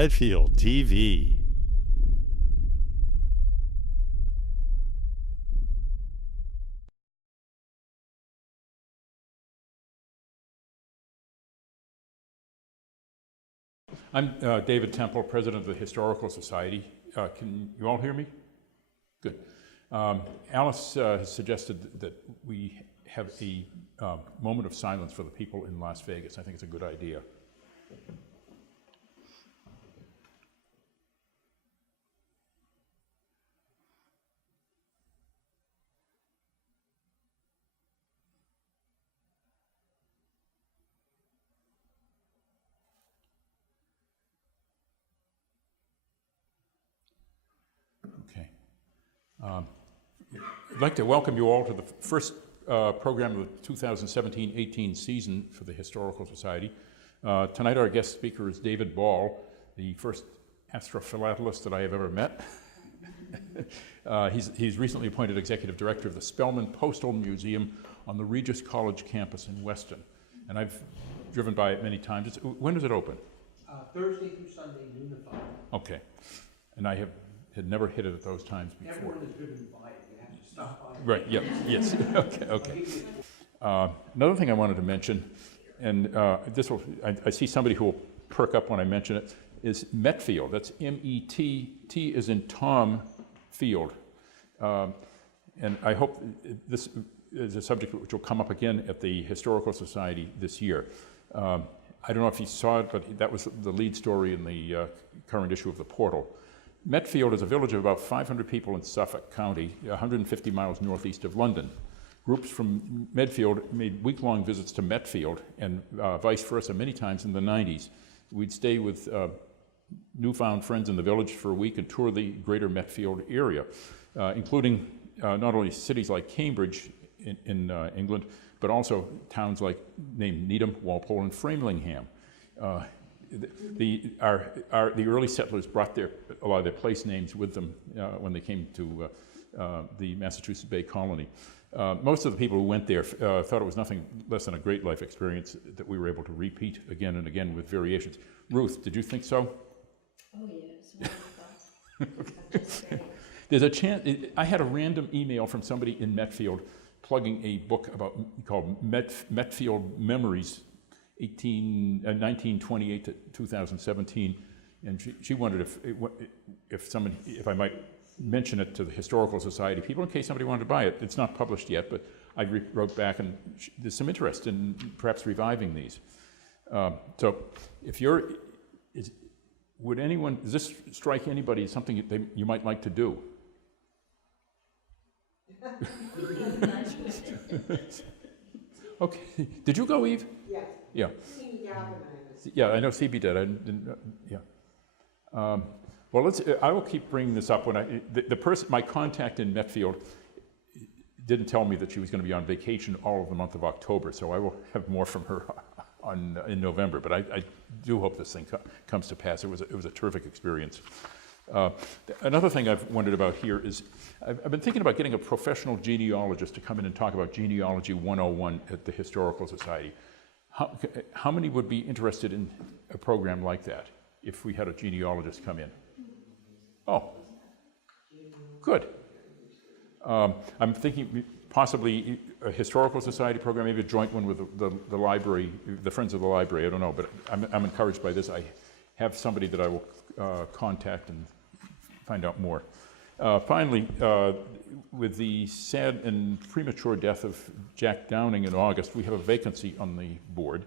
Medfield TV. I'm David Temple, President of the Historical Society. Can you all hear me? Good. Alice has suggested that we have a moment of silence for the people in Las Vegas. I think it's a good idea. I'd like to welcome you all to the first program of the 2017-18 season for the Historical Society. Tonight our guest speaker is David Ball, the first Astrophilatelist that I have ever met. He's recently appointed Executive Director of the Spellman Postal Museum on the Regis College campus in Weston. And I've driven by it many times. When does it open? Thursday through Sunday, noon to 5. Okay. And I had never hit it at those times before. Everyone has driven by it. You have to stop by. Right, yeah, yes, okay. Another thing I wanted to mention, and I see somebody who will perk up when I mention it, is Medfield. That's M-E-T, T is in Tom Field. And I hope this is a subject which will come up again at the Historical Society this year. I don't know if you saw it, but that was the lead story in the current issue of The Portal. Medfield is a village of about 500 people in Suffolk County, 150 miles northeast of London. Groups from Medfield made week-long visits to Medfield and vice versa many times in the 90s. We'd stay with newfound friends in the village for a week and tour the greater Medfield area, including not only cities like Cambridge in England, but also towns named Needham, Walpole, and Framingham. The early settlers brought a lot of their place names with them when they came to the Massachusetts Bay Colony. Most of the people who went there thought it was nothing less than a great life experience that we were able to repeat again and again with variations. Ruth, did you think so? Oh yes, wonderful. There's a chance. I had a random email from somebody in Medfield plugging a book called Medfield Memories, 1928 to 2017, and she wondered if I might mention it to the Historical Society people in case somebody wanted to buy it. It's not published yet, but I wrote back, and there's some interest in perhaps reviving these. So, does this strike anybody as something you might like to do? Okay. Did you go, Eve? Yes. Yeah. Yeah, I know CB did. I didn't. Yeah. Well, I will keep bringing this up when my contact in Medfield didn't tell me that she was going to be on vacation all of the month of October, so I will have more from her in November. But I do hope this thing comes to pass. It was a terrific experience. Another thing I've wondered about here is I've been thinking about getting a professional genealogist to come in and talk about Genealogy 101 at the Historical Society. How many would be interested in a program like that if we had a genealogist come in? Oh, good. I'm thinking possibly a Historical Society program, maybe a joint one with the library, the Friends of the Library, I don't know, but I'm encouraged by this. I have somebody that I will contact and find out more. Finally, with the sad and premature death of Jack Downing in August, we have a vacancy on the board.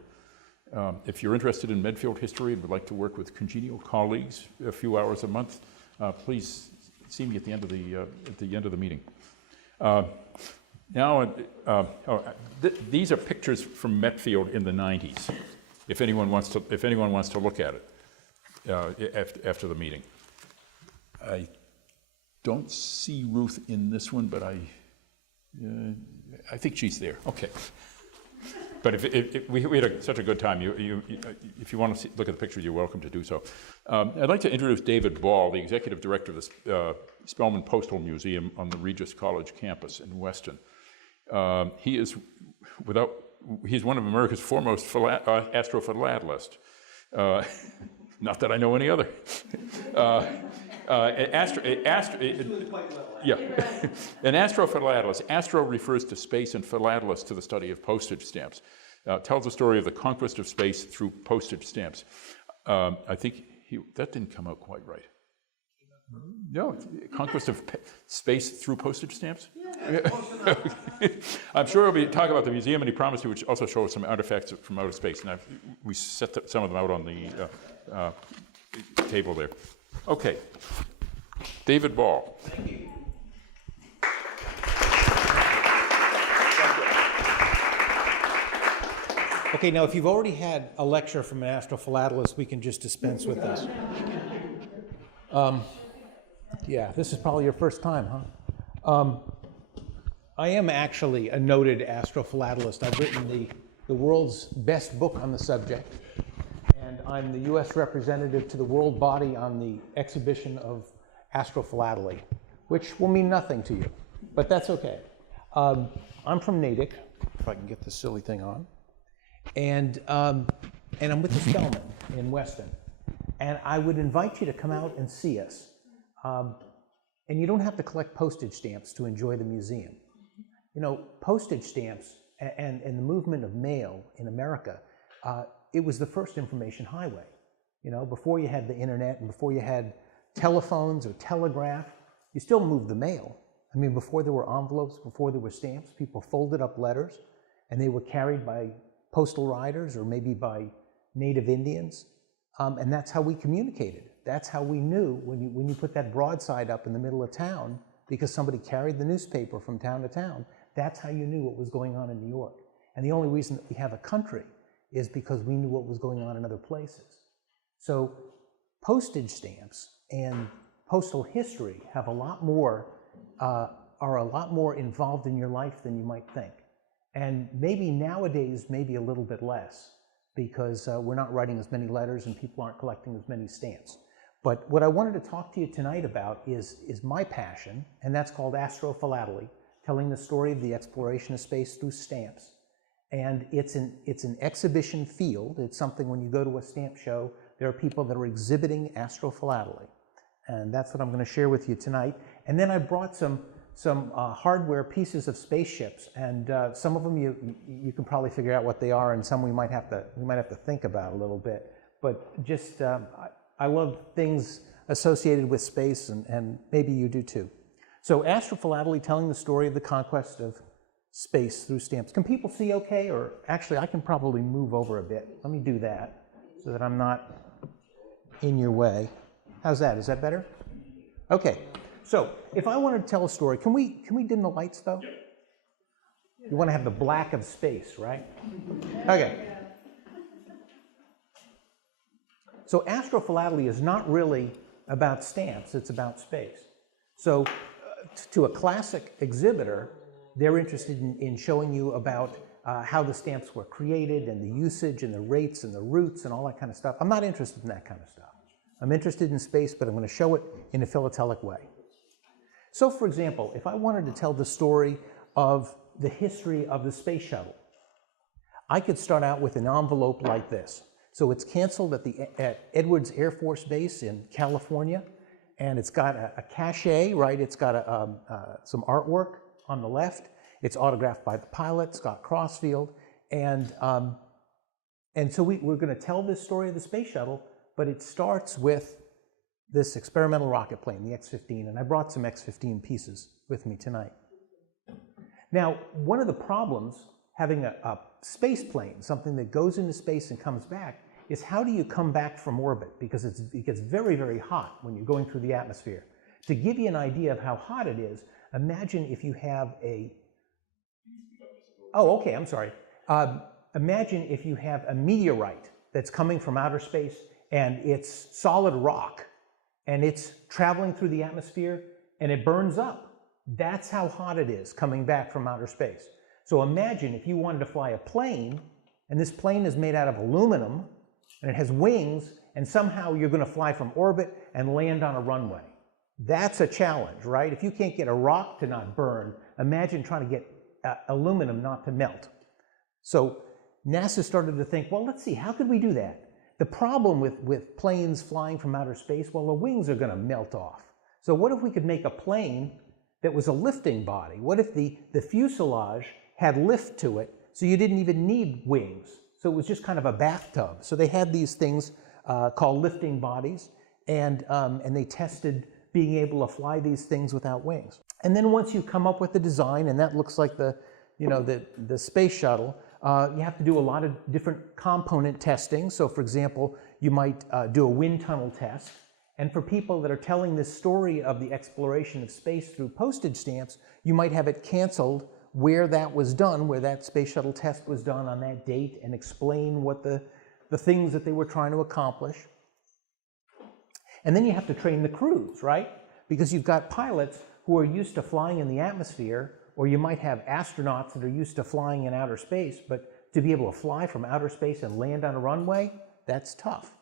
If you're interested in Medfield history and would like to work with congenial colleagues a few hours a month, please see me at the end of the meeting. These are pictures from Medfield in the 90s. If anyone wants to look at it after the meeting. I don't see Ruth in this one, but I think she's there. Okay. But if we had such a good time, if you want to look at the picture, you're welcome to do so. I'd like to introduce David Ball, the Executive Director of the Spellman Postal Museum on the Regis College campus in Weston. He's one of America's foremost astrophilatelists. Not that I know any other. Yeah. An astrophilatist. Astro refers to space and philatelist to the study of postage stamps. Tells the story of the conquest of space through postage stamps. I think that didn't come out quite right. No, conquest of space through postage stamps? Yeah. I'm sure we'll be talking about the museum, and he promised he would also show us some artifacts from outer space, and we set some of them out on the table there. Okay, David Ball. Thank you. Okay, now if you've already had a lecture from an astrophilatelist, we can just dispense with this. Yeah, this is probably your first time, huh? I am actually a noted astrophilatelist. I've written the world's best book on the subject, and I'm the U.S. representative to the world body on the exhibition of astrophilately, which will mean nothing to you, but that's okay. I'm from Natick, if I can get this silly thing on, and I'm with the Spellman in Weston, and I would invite you to come out and see us. And you don't have to collect postage stamps to enjoy the museum. You know, postage stamps and the movement of mail in America, it was the first information highway. You know, before you had the internet and before you had telephones or telegraph, you still moved the mail. I mean, before there were envelopes, before there were stamps, people folded up letters and they were carried by postal riders or maybe by native Indians. And that's how we communicated. That's how we knew when you put that broadside up in the middle of town because somebody carried the newspaper from town to town, that's how you knew what was going on in New York. And the only reason that we have a country is because we knew what was going on in other places. So postage stamps and postal history have a lot more, are a lot more involved in your life than you might think. And maybe nowadays, maybe a little bit less, because we're not writing as many letters and people aren't collecting as many stamps. But what I wanted to talk to you tonight about is my passion, and that's called astrophilately, telling the story of the exploration of space through stamps. And it's an exhibition field. It's something when you go to a stamp show, there are people that are exhibiting astrophilately. And that's what I'm going to share with you tonight. And then I brought some hardware pieces of spaceships, and some of them you can probably figure out what they are, and some we might have to think about a little bit. But just I love things associated with space, and maybe you do too. So astrophilately, telling the story of the conquest of space through stamps. Can people see okay? Or actually, I can probably move over a bit. Let me do that so that I'm not in your way. How's that? Is that better? Okay. So if I wanted to tell a story, can we dim the lights though? You want to have the black of space, right? Okay. So astrophilately is not really about stamps, it's about space. So to a classic exhibitor, they're interested in showing you about how the stamps were created and the usage and the rates and the routes and all that kind of stuff. I'm not interested in that kind of stuff. I'm interested in space, but I'm going to show it in a philatelic way. So for example, if I wanted to tell the story of the history of the Space Shuttle, I could start out with an envelope like this. So it's canceled at Edwards Air Force Base in California, and it's got a cachet, right? It's got some artwork on the left. It's autographed by the pilot, Scott Crossfield, and so we're going to tell this story of the Space Shuttle, but it starts with this experimental rocket plane, the X-15, and I brought some X-15 pieces with me tonight. Now, one of the problems having a space plane, something that goes into space and comes back, is how do you come back from orbit? Because it gets very, very hot when you're going through the atmosphere. To give you an idea of how hot it is, imagine if you have imagine if you have a meteorite that's coming from outer space and it's solid rock and it's traveling through the atmosphere and it burns up. That's how hot it is coming back from outer space. So imagine if you wanted to fly a plane, and this plane is made out of aluminum, and it has wings, and somehow you're going to fly from orbit and land on a runway. That's a challenge, right? If you can't get a rock to not burn, imagine trying to get aluminum not to melt. So NASA started to think, well, let's see, how could we do that? the problem with planes flying from outer space, well, the wings are going to melt off. So what if we could make a plane that was a lifting body? What if the fuselage had lift to it, so you didn't even need wings? So it was just kind of a bathtub. So they had these things called lifting bodies, and they tested being able to fly these things without wings. And then once you come up with the design, and that looks like the Space Shuttle, you have to do a lot of different component testing. So for example, you might do a wind tunnel test. And for people that are telling this story of the exploration of space through postage stamps, you might have it canceled where that was done, where that Space Shuttle test was done on that date, and explain what the things that they were trying to accomplish. And then you have to train the crews, right? Because you've got pilots who are used to flying in the atmosphere, or you might have astronauts that are used to flying in outer space, but to be able to fly from outer space and land on a runway, that's tough.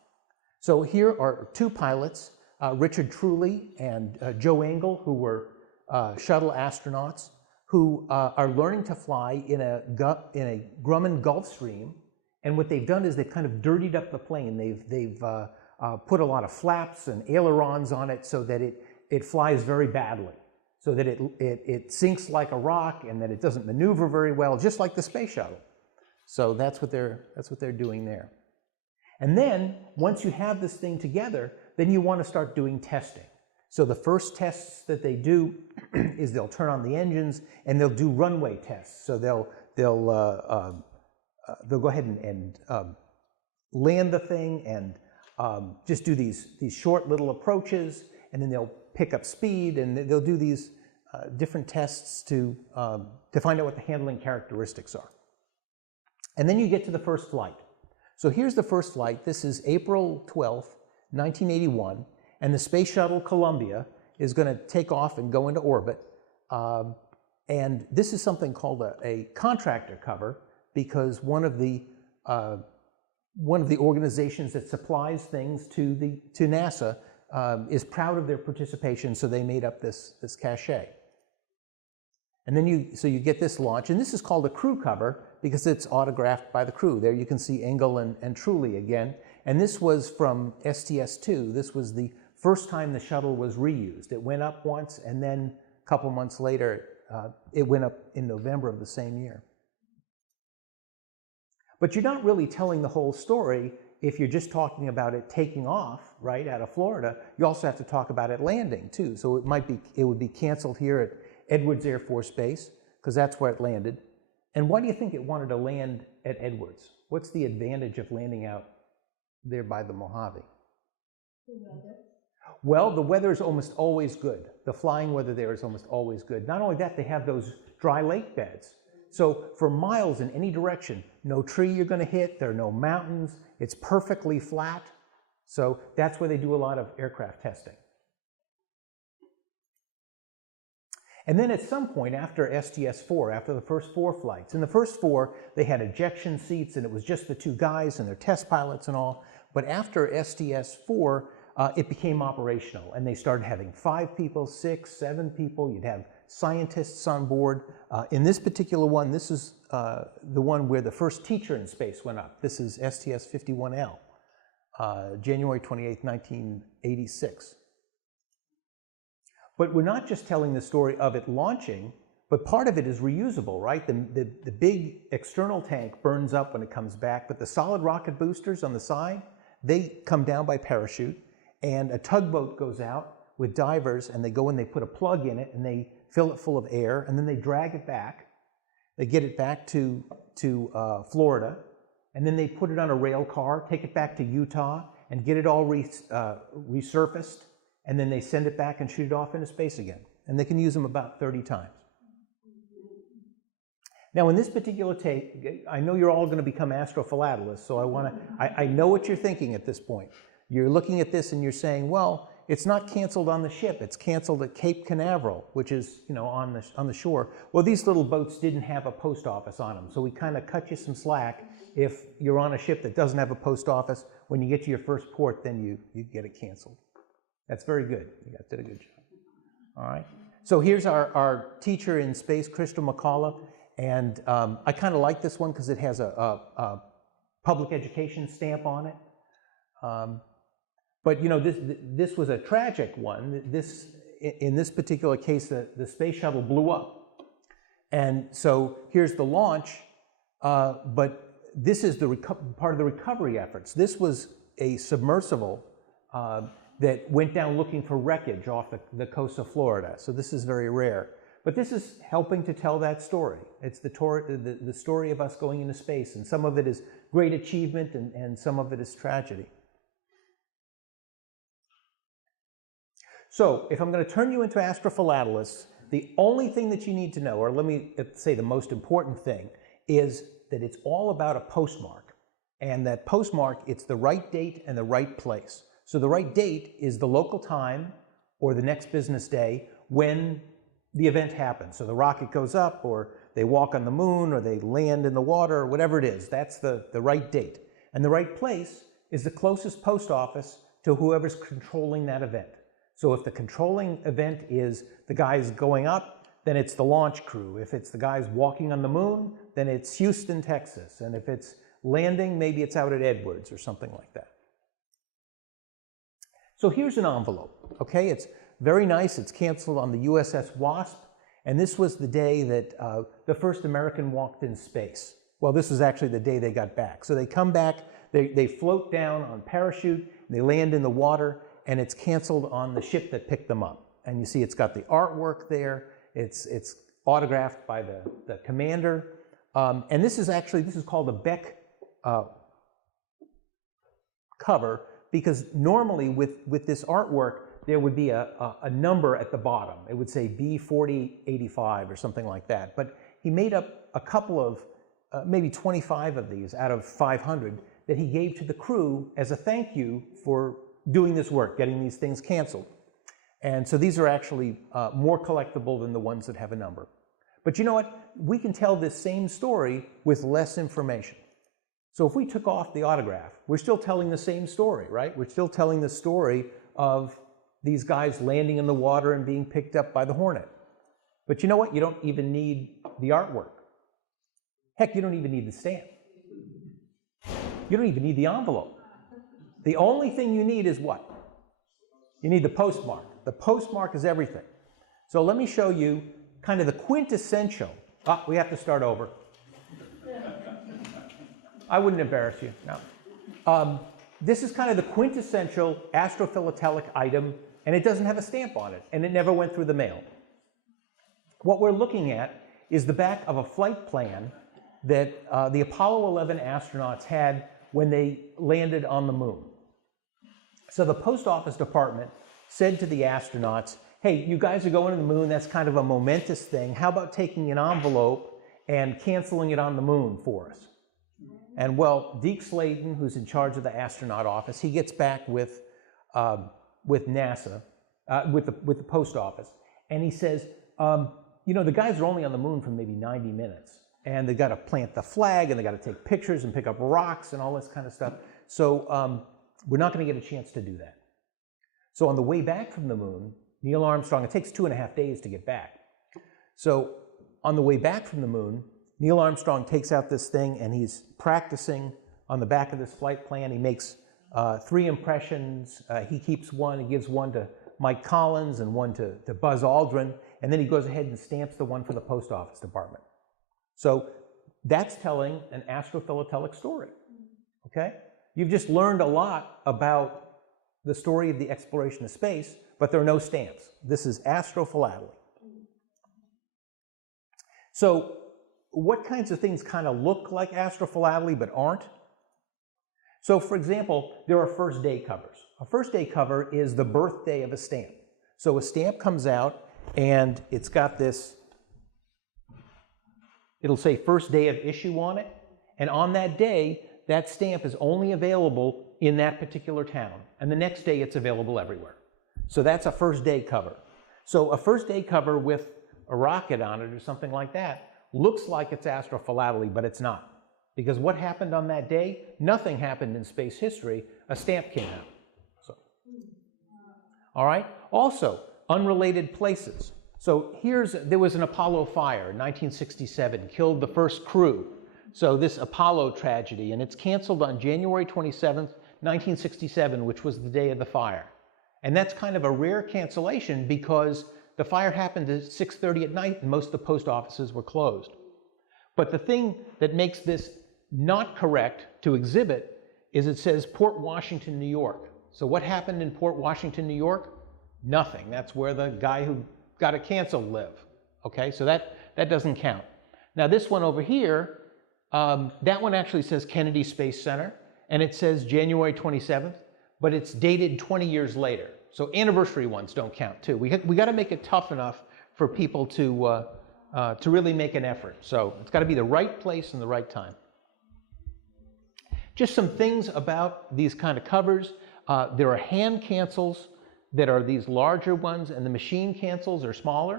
So here are two pilots, Richard Truly and Joe Engel, who were shuttle astronauts, who are learning to fly in a Grumman Gulf Stream. And what they've done is they've kind of dirtied up the plane. They've put a lot of flaps and ailerons on it so that it flies very badly, so that it sinks like a rock and that it doesn't maneuver very well, just like the Space Shuttle. So that's what they're doing there. And then once you have this thing together, then you want to start doing testing. So the first tests that they do is they'll turn on the engines and they'll do runway tests. So they'll go ahead and land the thing and just do these short little approaches, and then they'll pick up speed, and they'll do these different tests to find out what the handling characteristics are. And then you get to the first flight. So here's the first flight. This is April 12th, 1981, and the Space Shuttle Columbia is going to take off and go into orbit. And this is something called a contractor cover, because one of the organizations that supplies things to NASA is proud of their participation, so they made up this cachet. And then you get this launch, and this is called a crew cover because it's autographed by the crew. There you can see Engel and Truly again. And this was from STS-2. This was the first time the shuttle was reused. It went up once, and then a couple months later, it went up in November of the same year. But you're not really telling the whole story if you're just talking about it taking off, right, out of Florida. You also have to talk about it landing, too. So it would be canceled here at Edwards Air Force Base, because that's where it landed. And why do you think it wanted to land at Edwards? What's the advantage of landing out there by the Mojave? The weather. Well, the weather is almost always good. The flying weather there is almost always good. Not only that, they have those dry lake beds. So for miles in any direction, no tree you're going to hit, there are no mountains, it's perfectly flat. So that's where they do a lot of aircraft testing. And then at some point after STS-4, after the first 4 flights, in the first 4, they had ejection seats, and it was just the 2 guys and their test pilots and all. But after STS-4, it became operational, and they started having 5 people, 6, 7 people. You'd have scientists on board. In this particular one, this is the one where the first teacher in space went up. This is STS-51L, January 28, 1986. But we're not just telling the story of it launching, but part of it is reusable, right? The big external tank burns up when it comes back, but the solid rocket boosters on the side, they come down by parachute, and a tugboat goes out with divers, and they go and they put a plug in it, and they fill it full of air, and then they drag it back. They get it back to Florida, and then they put it on a rail car, take it back to Utah, and get it all resurfaced, and then they send it back and shoot it off into space again. And they can use them about 30 times. Now, in this particular tape, I know you're all going to become astrophilatelists, so I know what you're thinking at this point. You're looking at this and you're saying, well, it's not canceled on the ship, it's canceled at Cape Canaveral, which is, on the shore. Well, these little boats didn't have a post office on them, so we kind of cut you some slack. If you're on a ship that doesn't have a post office, when you get to your first port, then you get it canceled. That's very good. You guys did a good job. All right. So here's our teacher in space, Crystal McCullough, and I kind of like this one because it has a public education stamp on it. But you know, this was a tragic one. In this particular case, the space shuttle blew up. And so here's the launch, but this is the part of the recovery efforts. This was a submersible that went down looking for wreckage off the coast of Florida. So this is very rare. But this is helping to tell that story. It's the story of us going into space, and some of it is great achievement and some of it is tragedy. So if I'm going to turn you into Astrophilatelist, the only thing that you need to know, or let me say the most important thing, is that it's all about a postmark. And that postmark, it's the right date and the right place. So the right date is the local time or the next business day when the event happens. So the rocket goes up, or they walk on the moon, or they land in the water, or whatever it is. That's the right date. And the right place is the closest post office to whoever's controlling that event. So if the controlling event is the guys going up, then it's the launch crew. If it's the guys walking on the moon, then it's Houston, Texas. And if it's landing, maybe it's out at Edwards or something like that. So here's an envelope, okay? It's very nice. It's canceled on the USS Wasp. And this was the day that the first American walked in space. Well, this was actually the day they got back. So they come back, they float down on parachute, they land in the water, and it's canceled on the ship that picked them up. And you see it's got the artwork there. It's autographed by the commander. And this is called a Beck cover, because normally with this artwork, there would be a number at the bottom. It would say B4085 or something like that. But he made up a couple of, maybe 25 of these out of 500 that he gave to the crew as a thank you for doing this work, getting these things canceled. And so these are actually more collectible than the ones that have a number. But you know what? We can tell this same story with less information. So if we took off the autograph, we're still telling the same story, right? We're still telling the story of these guys landing in the water and being picked up by the Hornet. But you know what? You don't even need the artwork. Heck, you don't even need the stamp. You don't even need the envelope. The only thing you need is what? You need the postmark. The postmark is everything. So let me show you kind of the quintessential. We have to start over. I wouldn't embarrass you, no. This is kind of the quintessential astrophilatelic item, and it doesn't have a stamp on it, and it never went through the mail. What we're looking at is the back of a flight plan that the Apollo 11 astronauts had when they landed on the moon. So the Post Office Department said to the astronauts, hey, you guys are going to the moon, that's kind of a momentous thing. How about taking an envelope and canceling it on the moon for us? And well, Deke Slayton, who's in charge of the astronaut office, he gets back with NASA, with the post office, and he says, you know, the guys are only on the moon for maybe 90 minutes, and they got to plant the flag, and they got to take pictures and pick up rocks and all this kind of stuff. So we're not going to get a chance to do that. So on the way back from the moon, Neil Armstrong, it takes 2.5 days to get back. So on the way back from the moon, Neil Armstrong takes out this thing and he's practicing on the back of this flight plan. He makes 3 impressions. He keeps one, he gives one to Mike Collins and one to Buzz Aldrin, and then he goes ahead and stamps the one for the Post Office Department. So that's telling an astrophilatelic story, okay? You've just learned a lot about the story of the exploration of space, but there are no stamps. This is astrophilately. So what kinds of things kind of look like astrophilately but aren't? So for example, there are first day covers. A first day cover is the birthday of a stamp. So a stamp comes out and it's got this, it'll say first day of issue on it, and on that day, that stamp is only available in that particular town, and the next day it's available everywhere. So that's a first day cover. So a first day cover with a rocket on it or something like that looks like it's astrophilately, but it's not. Because what happened on that day? Nothing happened in space history. A stamp came out. So, all right? Also, unrelated places. So there was an Apollo fire in 1967, killed the first crew. So this Apollo tragedy, and it's canceled on January 27th, 1967, which was the day of the fire. And that's kind of a rare cancellation because the fire happened at 6:30 at night and most of the post offices were closed. But the thing that makes this not correct to exhibit is it says Port Washington, New York. So what happened in Port Washington, New York? Nothing. That's where the guy who got it canceled lived. Okay, so that doesn't count. Now this one over here, that one actually says Kennedy Space Center, and it says January 27th, but it's dated 20 years later. So anniversary ones don't count too. We got to make it tough enough for people to really make an effort. So it's got to be the right place and the right time. Just some things about these kind of covers. There are hand cancels that are these larger ones, and the machine cancels are smaller.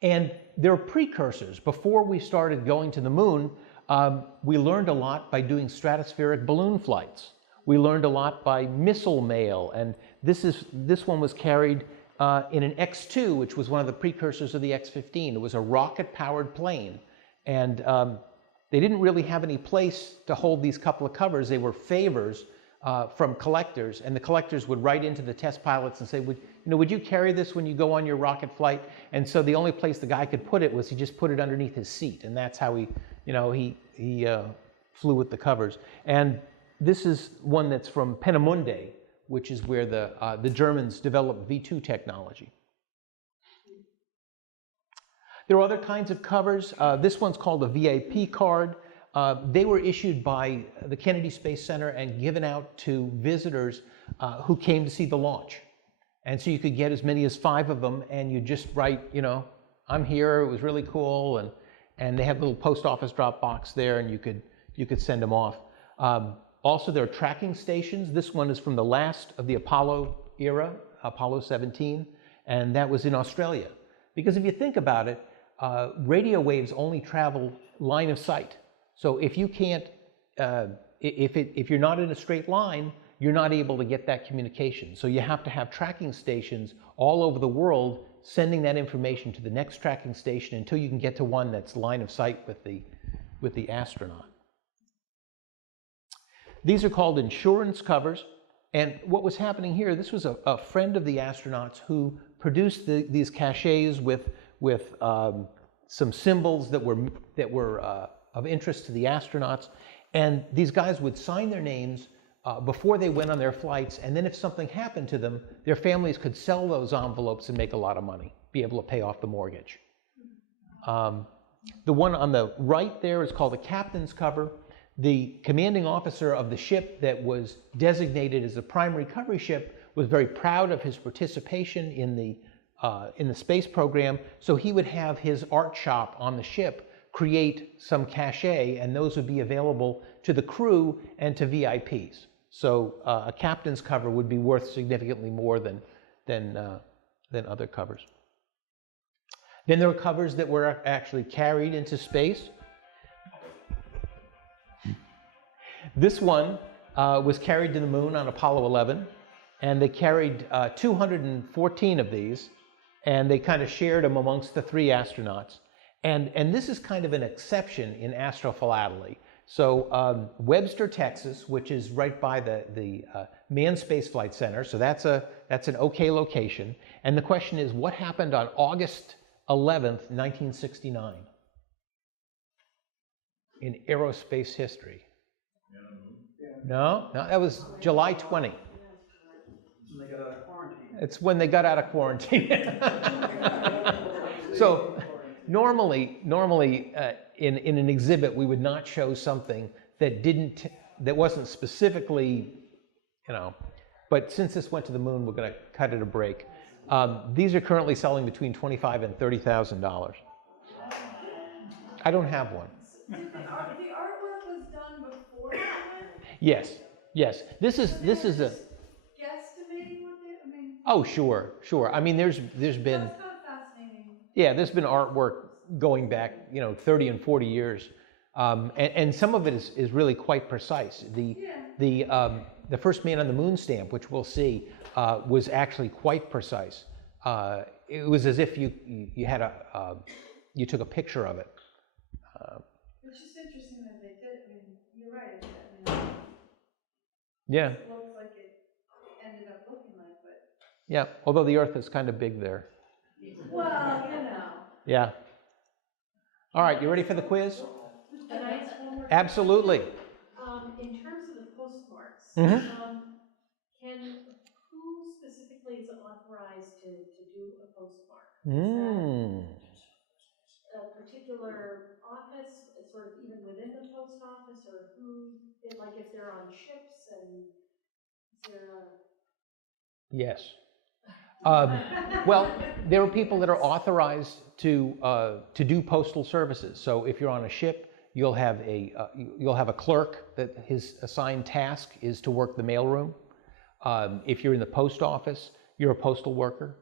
And there are precursors. Before we started going to the moon, we learned a lot by doing stratospheric balloon flights. We learned a lot by missile mail, and this one was carried in an X-2, which was one of the precursors of the X-15. It was a rocket-powered plane, and they didn't really have any place to hold these couple of covers. They were favors from collectors, and the collectors would write into the test pilots and say, would you carry this when you go on your rocket flight? And so the only place the guy could put it was he just put it underneath his seat, and that's how he flew with the covers. And this is one that's from Peenemünde, which is where the Germans developed V2 technology. There are other kinds of covers. This one's called a VIP card. They were issued by the Kennedy Space Center and given out to visitors who came to see the launch. And so you could get as many as 5 of them, and you just write, I'm here, it was really cool, and they have a little post office drop box there, and you could send them off. Also, there are tracking stations. This one is from the last of the Apollo era, Apollo 17, and that was in Australia. Because if you think about it, radio waves only travel line of sight. So if you can't, if you're not in a straight line, you're not able to get that communication. So you have to have tracking stations all over the world sending that information to the next tracking station until you can get to one that's line of sight with the astronaut. These are called insurance covers. And what was happening here, this was a friend of the astronauts who produced these cachets with some symbols that were of interest to the astronauts. And these guys would sign their names before they went on their flights, and then if something happened to them, their families could sell those envelopes and make a lot of money, be able to pay off the mortgage. The one on the right there is called a captain's cover. The commanding officer of the ship that was designated as a prime recovery ship was very proud of his participation in the space program, so he would have his art shop on the ship create some cachet, and those would be available to the crew and to VIPs. So a captain's cover would be worth significantly more than other covers. Then there are covers that were actually carried into space. This one was carried to the moon on Apollo 11, and they carried 214 of these, and they kind of shared them amongst the 3 astronauts. And this is kind of an exception in Astrophilatelist. So Webster, Texas, which is right by the Manned Space Flight Center, so that's an okay location. And the question is, what happened on August 11th, 1969 in aerospace history? No, that was July 20. When they got out of quarantine. It's when they got out of quarantine. So normally in an exhibit we would not show something that wasn't specifically, but since this went to the moon, we're going to cut it a break. These are currently selling between $25,000 and $30,000. I don't have one. The artwork was done before that? Yes. This is a. Guesstimating what they, Oh, sure. I mean, there's been. That's kind of fascinating. Yeah, there's been artwork going back, 30 and 40 years, and some of it is really quite precise. The first man on the moon stamp, which we'll see, was actually quite precise. It was as if you took a picture of it. It's just interesting that they did. Yeah, It looks like it ended up looking like, but, yeah, although the Earth is kind of big there. well, you know. Yeah. All right, you ready for the quiz? Can I ask one more? Absolutely. In terms of the postmarks, Mhm. who specifically is authorized to do a postmark? Mm. Is that a particular office, sort of even within the post office, or who, like if they're on ships, and is there a... Yes. Well, there are people that are authorized to do postal services. So if you're on a ship, you'll have a clerk that his assigned task is to work the mailroom. If you're in the post office, you're a postal worker.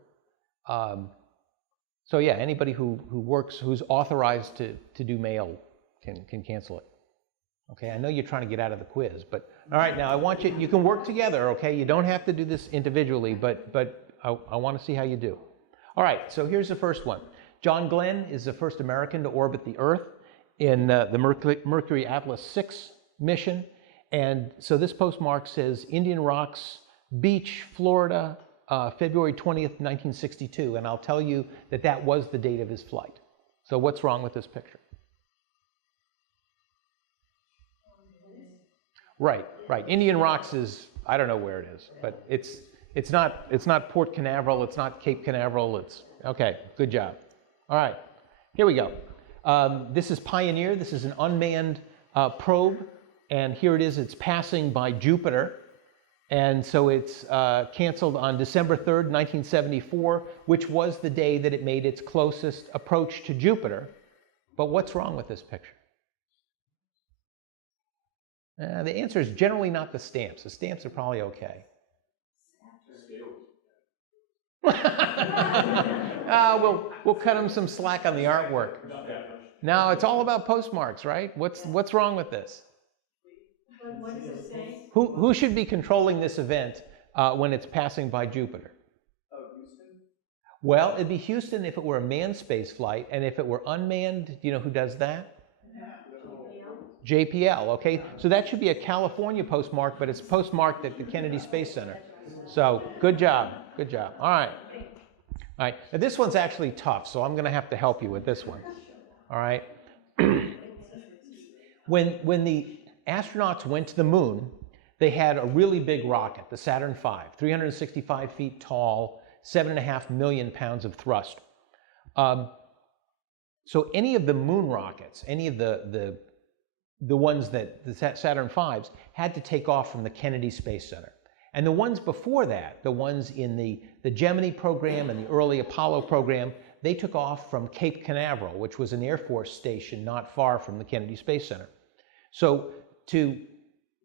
So yeah, anybody who's authorized to do mail can cancel it. Okay, I know you're trying to get out of the quiz, but all right, now I want you can work together, okay? You don't have to do this individually, but I want to see how you do. All right, so here's the first one. John Glenn is the first American to orbit the Earth in the Mercury Atlas 6 mission. And so this postmark says Indian Rocks Beach, Florida, February 20th, 1962. And I'll tell you that was the date of his flight. So what's wrong with this picture? Right. Indian Rocks is, I don't know where it is, but it's not Port Canaveral, it's not Cape Canaveral, it's, okay, good job. All right, here we go. This is Pioneer. This is an unmanned probe, and here it is. It's passing by Jupiter, and so it's canceled on December 3rd, 1974, which was the day that it made its closest approach to Jupiter. But what's wrong with this picture? The answer is generally not the stamps. The stamps are probably okay. We'll cut them some slack on the artwork. No, it's all about postmarks, right? What's wrong with this? What does it say? Who should be controlling this event when it's passing by Jupiter? Oh, Houston? Well, it'd be Houston if it were a manned space flight, and if it were unmanned, do you know who does that? JPL, okay? So that should be a California postmark, but it's postmarked at the Kennedy Space Center. So good job. All right. Now, this one's actually tough, so I'm going to have to help you with this one. All right. When the astronauts went to the moon, they had a really big rocket, the Saturn V, 365 feet tall, 7.5 million pounds of thrust. So any of the moon rockets, any of the ones that the Saturn V's had to take off from the Kennedy Space Center. And the ones before that, the ones in the Gemini program and the early Apollo program, they took off from Cape Canaveral, which was an Air Force station not far from the Kennedy Space Center. So to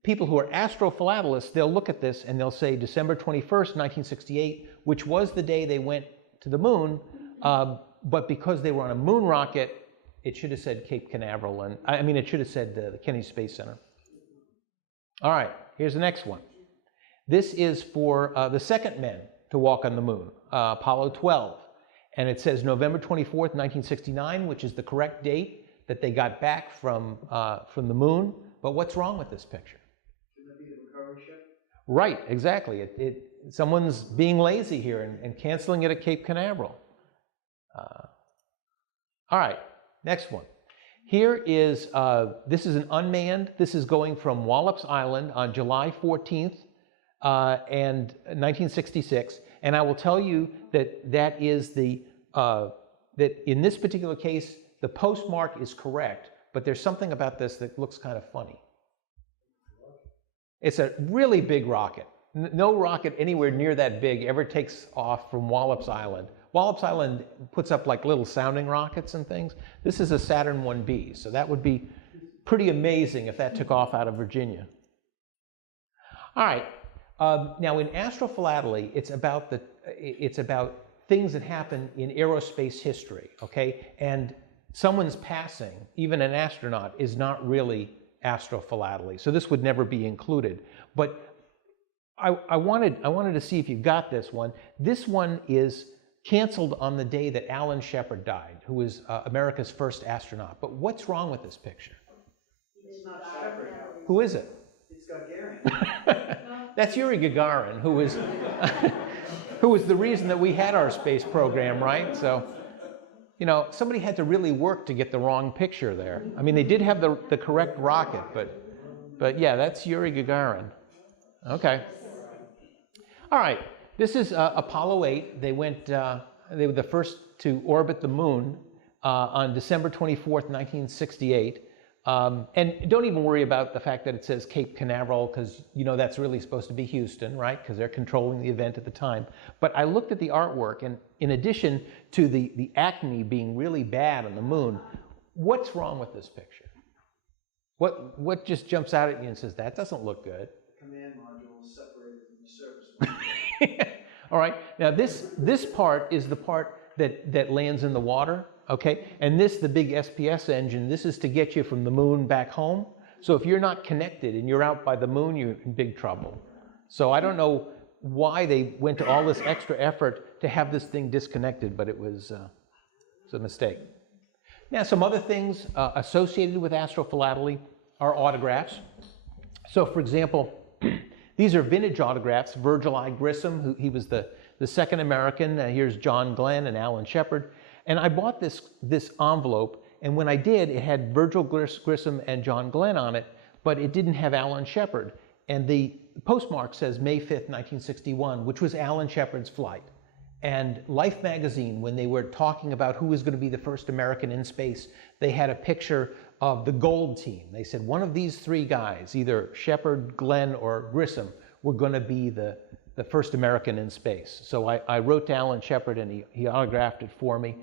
people who are astrophilatelists, they'll look at this and they'll say December 21st, 1968, which was the day they went to the moon, but because they were on a moon rocket, it should have said Cape Canaveral, and it should have said the Kennedy Space Center. All right, here's the next one. This is for the second men to walk on the moon, Apollo 12. And it says November 24th, 1969, which is the correct date that they got back from the moon. But what's wrong with this picture? Shouldn't it be the recovery ship? Right, exactly. Someone's being lazy here and canceling it at Cape Canaveral. All right, next one. Here is, this is an unmanned. This is going from Wallops Island on July 14th, and 1966, and I will tell you that is that in this particular case, the postmark is correct, but there's something about this that looks kind of funny. It's a really big rocket. No rocket anywhere near that big ever takes off from Wallops Island. Wallops Island puts up like little sounding rockets and things. This is a Saturn 1B, so that would be pretty amazing if that took off out of Virginia. All right. Now, in astrophilately, it's about things that happen in aerospace history, okay? And someone's passing, even an astronaut, is not really astrophilately, so this would never be included. But I wanted to see if you got this one. This one is canceled on the day that Alan Shepard died, who was America's first astronaut. But what's wrong with this picture? It's not Shepard. Who is it? It's got Gary. That's Yuri Gagarin, who was, who was the reason that we had our space program, right? So, you know, somebody had to really work to get the wrong picture there. I mean, they did have the correct rocket, but yeah, that's Yuri Gagarin. Okay. All right. This is Apollo 8. They went, they were the first to orbit the moon on December 24th, 1968. And don't even worry about the fact that it says Cape Canaveral, because you know that's really supposed to be Houston, right? Because they're controlling the event at the time. But I looked at the artwork, and in addition to the acne being really bad on the moon, what's wrong with this picture? What just jumps out at you and says, that doesn't look good? The command module is separated from the service module. All right, now this part is the part that lands in the water, okay? And this, the big SPS engine, this is to get you from the moon back home. So if you're not connected and you're out by the moon, you're in big trouble. So I don't know why they went to all this extra effort to have this thing disconnected, but it was a mistake. Now, some other things associated with Astrophilatelist are autographs. So, for example, these are vintage autographs. Virgil I. Grissom, he was the second American. Here's John Glenn and Alan Shepard. And I bought this envelope, and when I did, it had Virgil Grissom and John Glenn on it, but it didn't have Alan Shepard. And the postmark says May 5th, 1961, which was Alan Shepard's flight. And Life magazine, when they were talking about who was going to be the first American in space, they had a picture of the gold team. They said one of these three guys, either Shepard, Glenn, or Grissom, were going to be the first American in space. So I wrote to Alan Shepard, and he autographed it for me.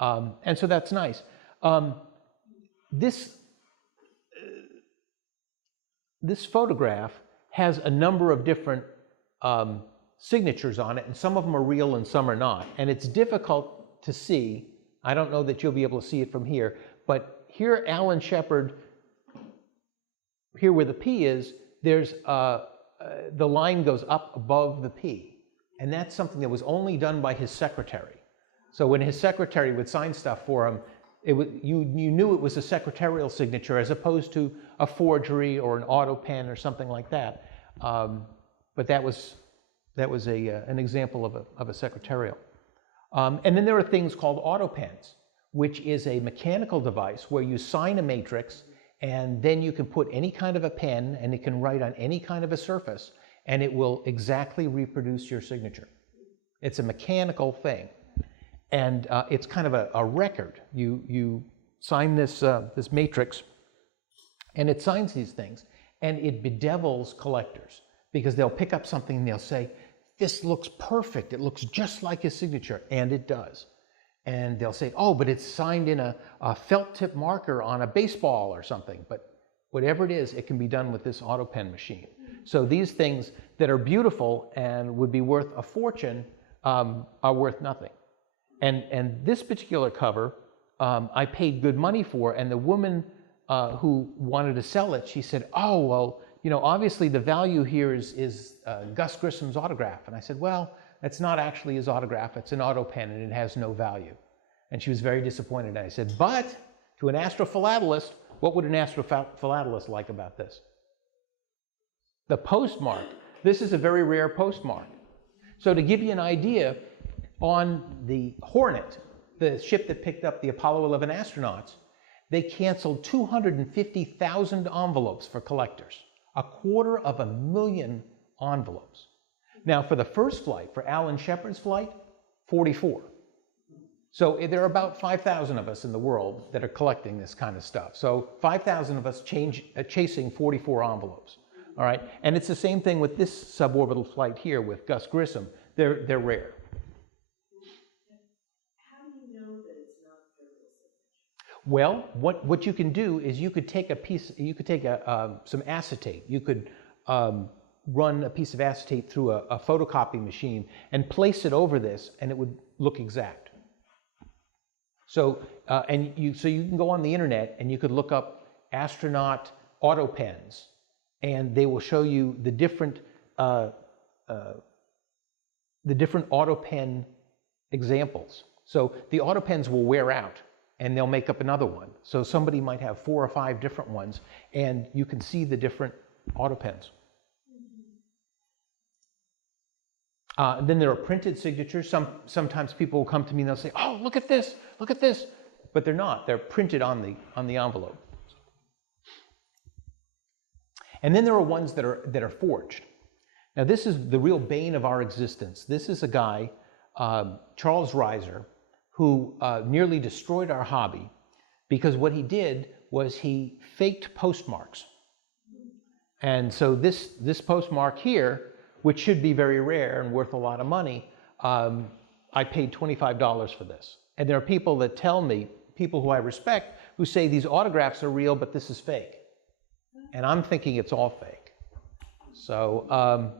And so that's nice. This photograph has a number of different signatures on it, and some of them are real and some are not. And it's difficult to see. I don't know that you'll be able to see it from here, but here Alan Shepard, here where the P is, there's the line goes up above the P. And that's something that was only done by his secretary. So when his secretary would sign stuff for him, you knew it was a secretarial signature as opposed to a forgery or an Autopen or something like that. But that was an example of a secretarial. And then there are things called Autopens, which is a mechanical device where you sign a matrix, and then you can put any kind of a pen, and it can write on any kind of a surface, and it will exactly reproduce your signature. It's a mechanical thing, and it's kind of a record. You sign this matrix, and it signs these things, and it bedevils collectors, because they'll pick up something and they'll say, this looks perfect, it looks just like his signature, and it does. And they'll say, oh, but it's signed in a felt tip marker on a baseball or something. But whatever it is, it can be done with this Autopen machine. So these things that are beautiful and would be worth a fortune are worth nothing. And this particular cover, I paid good money for, and the woman who wanted to sell it, she said, oh, well, you know, obviously the value here is Gus Grissom's autograph. And I said, well, it's not actually his autograph, it's an Autopen, and it has no value. And she was very disappointed. And I said, but to an astrophilatelist, what would an astrophilatelist like about this? The postmark. This is a very rare postmark. So to give you an idea, on the Hornet, the ship that picked up the Apollo 11 astronauts, they canceled 250,000 envelopes for collectors, 250,000 envelopes. Now, for the first flight, for Alan Shepard's flight, 44. So there are about 5,000 of us in the world that are collecting this kind of stuff. So 5,000 of us chasing 44 envelopes. All right, and it's the same thing with this suborbital flight here with Gus Grissom. They're rare. How do you know that it's not their real signature? Well, what you can do is you could take some acetate. You could run a piece of acetate through a photocopy machine and place it over this, and it would look exact. So you can go on the internet and you could look up astronaut Autopens, and they will show you the different Autopen examples. So the Autopens will wear out, and they'll make up another one. So somebody might have 4 or 5 different ones, and you can see the different Autopens. Then there are printed signatures. Sometimes people will come to me and they'll say, "Oh, look at this, look at this," but they're not. They're printed on the envelope. And then there are ones that are forged. Now this is the real bane of our existence. This is a guy, Charles Reiser, who nearly destroyed our hobby because what he did was he faked postmarks. And so this postmark here, which should be very rare and worth a lot of money, I paid $25 for this. And there are people that tell me, people who I respect, who say these autographs are real, but this is fake. And I'm thinking it's all fake. So,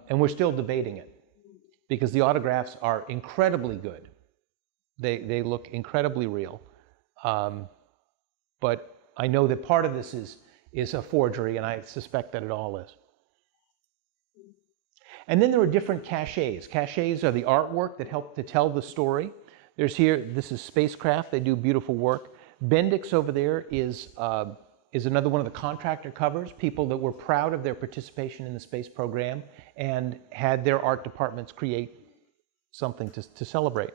and we're still debating it because the autographs are incredibly good. They look incredibly real. But I know that part of this is a forgery, and I suspect that it all is. And then there are different caches. Caches are the artwork that help to tell the story. There's here, this is Spacecraft. They do beautiful work. Bendix over there is another one of the contractor covers, people that were proud of their participation in the space program and had their art departments create something to celebrate.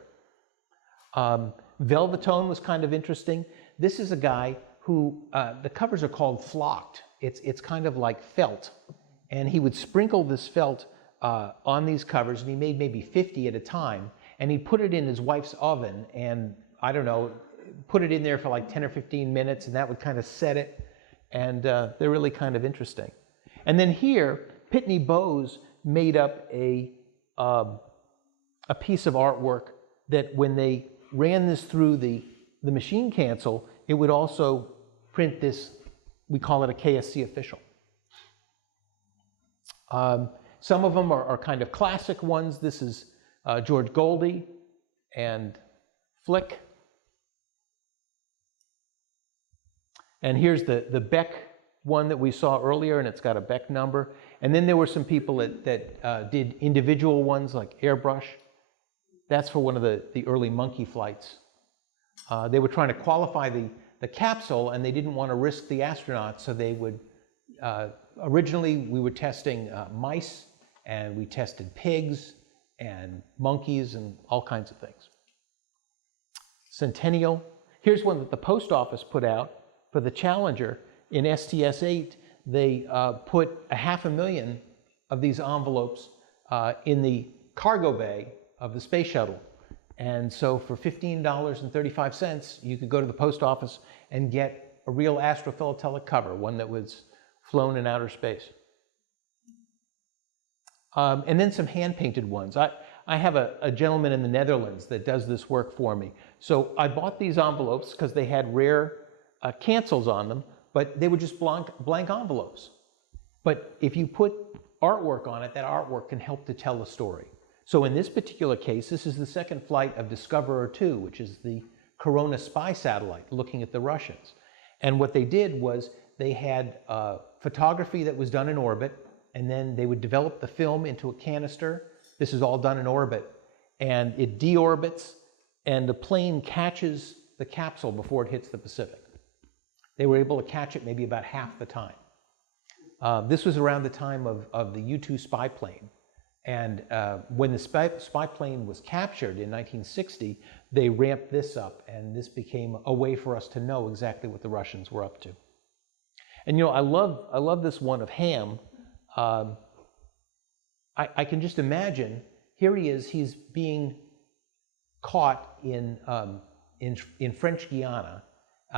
Velvetone was kind of interesting. This is a guy who, the covers are called flocked. It's kind of like felt. And he would sprinkle this felt on these covers, and he made maybe 50 at a time. And he put it in his wife's oven and, I don't know, put it in there for like 10 or 15 minutes, and that would kind of set it. And they're really kind of interesting. And then here, Pitney Bowes made up a piece of artwork that when they ran this through the machine cancel, it would also print this, we call it a KSC official. Some of them are kind of classic ones. This is George Goldie and Flick. And here's the Beck one that we saw earlier, and it's got a Beck number. And then there were some people that did individual ones like Airbrush. That's for one of the early monkey flights. They were trying to qualify the capsule, and they didn't want to risk the astronauts, so they would, originally we were testing mice, and we tested pigs and monkeys and all kinds of things. Centennial. Here's one that the post office put out for the Challenger. In STS-8, they put 500,000 of these envelopes in the cargo bay of the Space Shuttle. And so for $15.35, you could go to the post office and get a real astrophilatelic cover, one that was flown in outer space. And then some hand-painted ones. I have a gentleman in the Netherlands that does this work for me. So I bought these envelopes because they had rare cancels on them, but they were just blank envelopes. But if you put artwork on it, that artwork can help to tell a story. So in this particular case, this is the second flight of Discoverer 2, which is the Corona spy satellite looking at the Russians. And what they did was they had photography that was done in orbit, and then they would develop the film into a canister. This is all done in orbit. And it deorbits, and the plane catches the capsule before it hits the Pacific. They were able to catch it maybe about half the time. This was around the time of the U-2 spy plane. And when the spy plane was captured in 1960, they ramped this up, and this became a way for us to know exactly what the Russians were up to. And you know, I love this one of Ham. I can just imagine, here he is, he's being caught in French Guiana.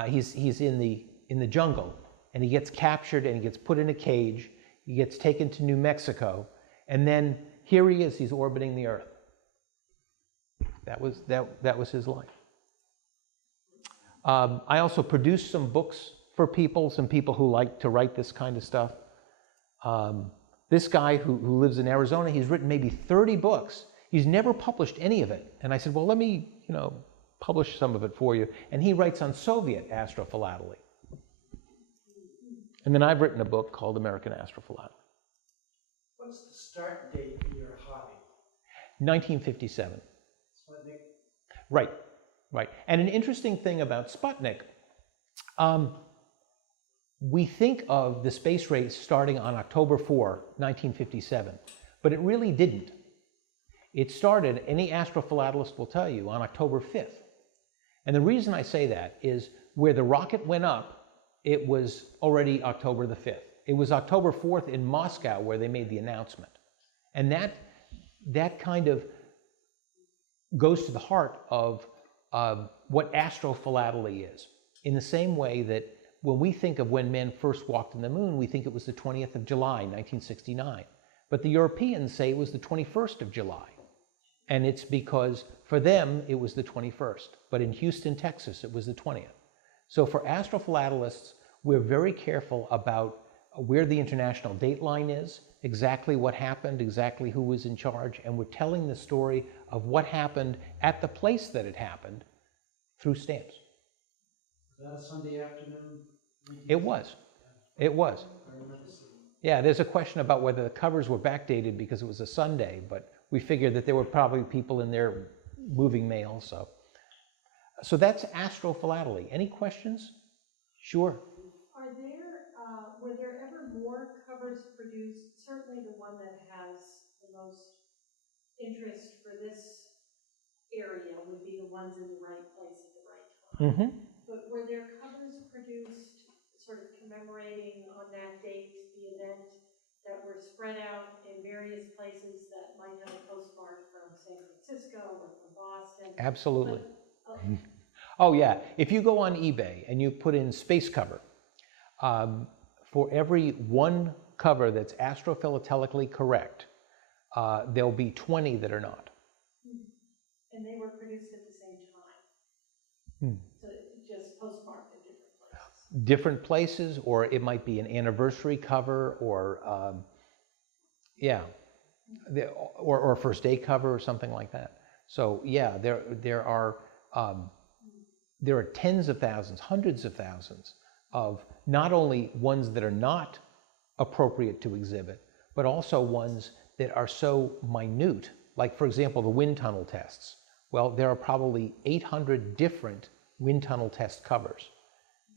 He's in the jungle, and he gets captured and he gets put in a cage. He gets taken to New Mexico, and then here he is, he's orbiting the Earth. That was his life. I also produced some books for people, some people who like to write this kind of stuff. This guy who lives in Arizona, he's written maybe 30 books. He's never published any of it. And I said, well, let me, publish some of it for you. And he writes on Soviet astrophilately. And then I've written a book called American Astrophilately. What's the start date for your hobby? 1957. Sputnik? Right. And an interesting thing about Sputnik, we think of the space race starting on October 4, 1957, but it really didn't. It started, any astrophilatelist will tell you, on October 5th. And the reason I say that is where the rocket went up, it was already October the 5th. It was October 4th in Moscow where they made the announcement. And that kind of goes to the heart of what astrophilately is. In the same way that when we think of when men first walked on the moon, we think it was the 20th of July, 1969. But the Europeans say it was the 21st of July. And it's because for them, it was the 21st. But in Houston, Texas, it was the 20th. So for astrophilatelists, we're very careful about where the international date line is, exactly what happened, exactly who was in charge, and we're telling the story of what happened at the place that it happened through stamps. Was that a Sunday afternoon? It was. It was. I remember seeing it. Yeah, there's a question about whether the covers were backdated because it was a Sunday, but we figured that there were probably people in there moving mail, so that's astrophilately. Any questions? Sure. Were there ever more covers produced? Certainly the one that has the most interest for this area would be the ones in the right place at the right time. Mm-hmm. But were there covers produced sort of commemorating on that date the event that were spread out in various places that might have a postmark from San Francisco or from Boston? Absolutely. But, Oh yeah, if you go on eBay and you put in space cover, for every one cover that's astrophilately correct, there'll be 20 that are not. and they were produced at the same time. So it's just postmarked in different places. Different places, or it might be an anniversary cover, or yeah, or first day cover or something like that. So yeah, there are tens of thousands, hundreds of thousands of not only ones that are not appropriate to exhibit, but also ones that are so minute, like for example, the wind tunnel tests. Well, there are probably 800 different wind tunnel test covers.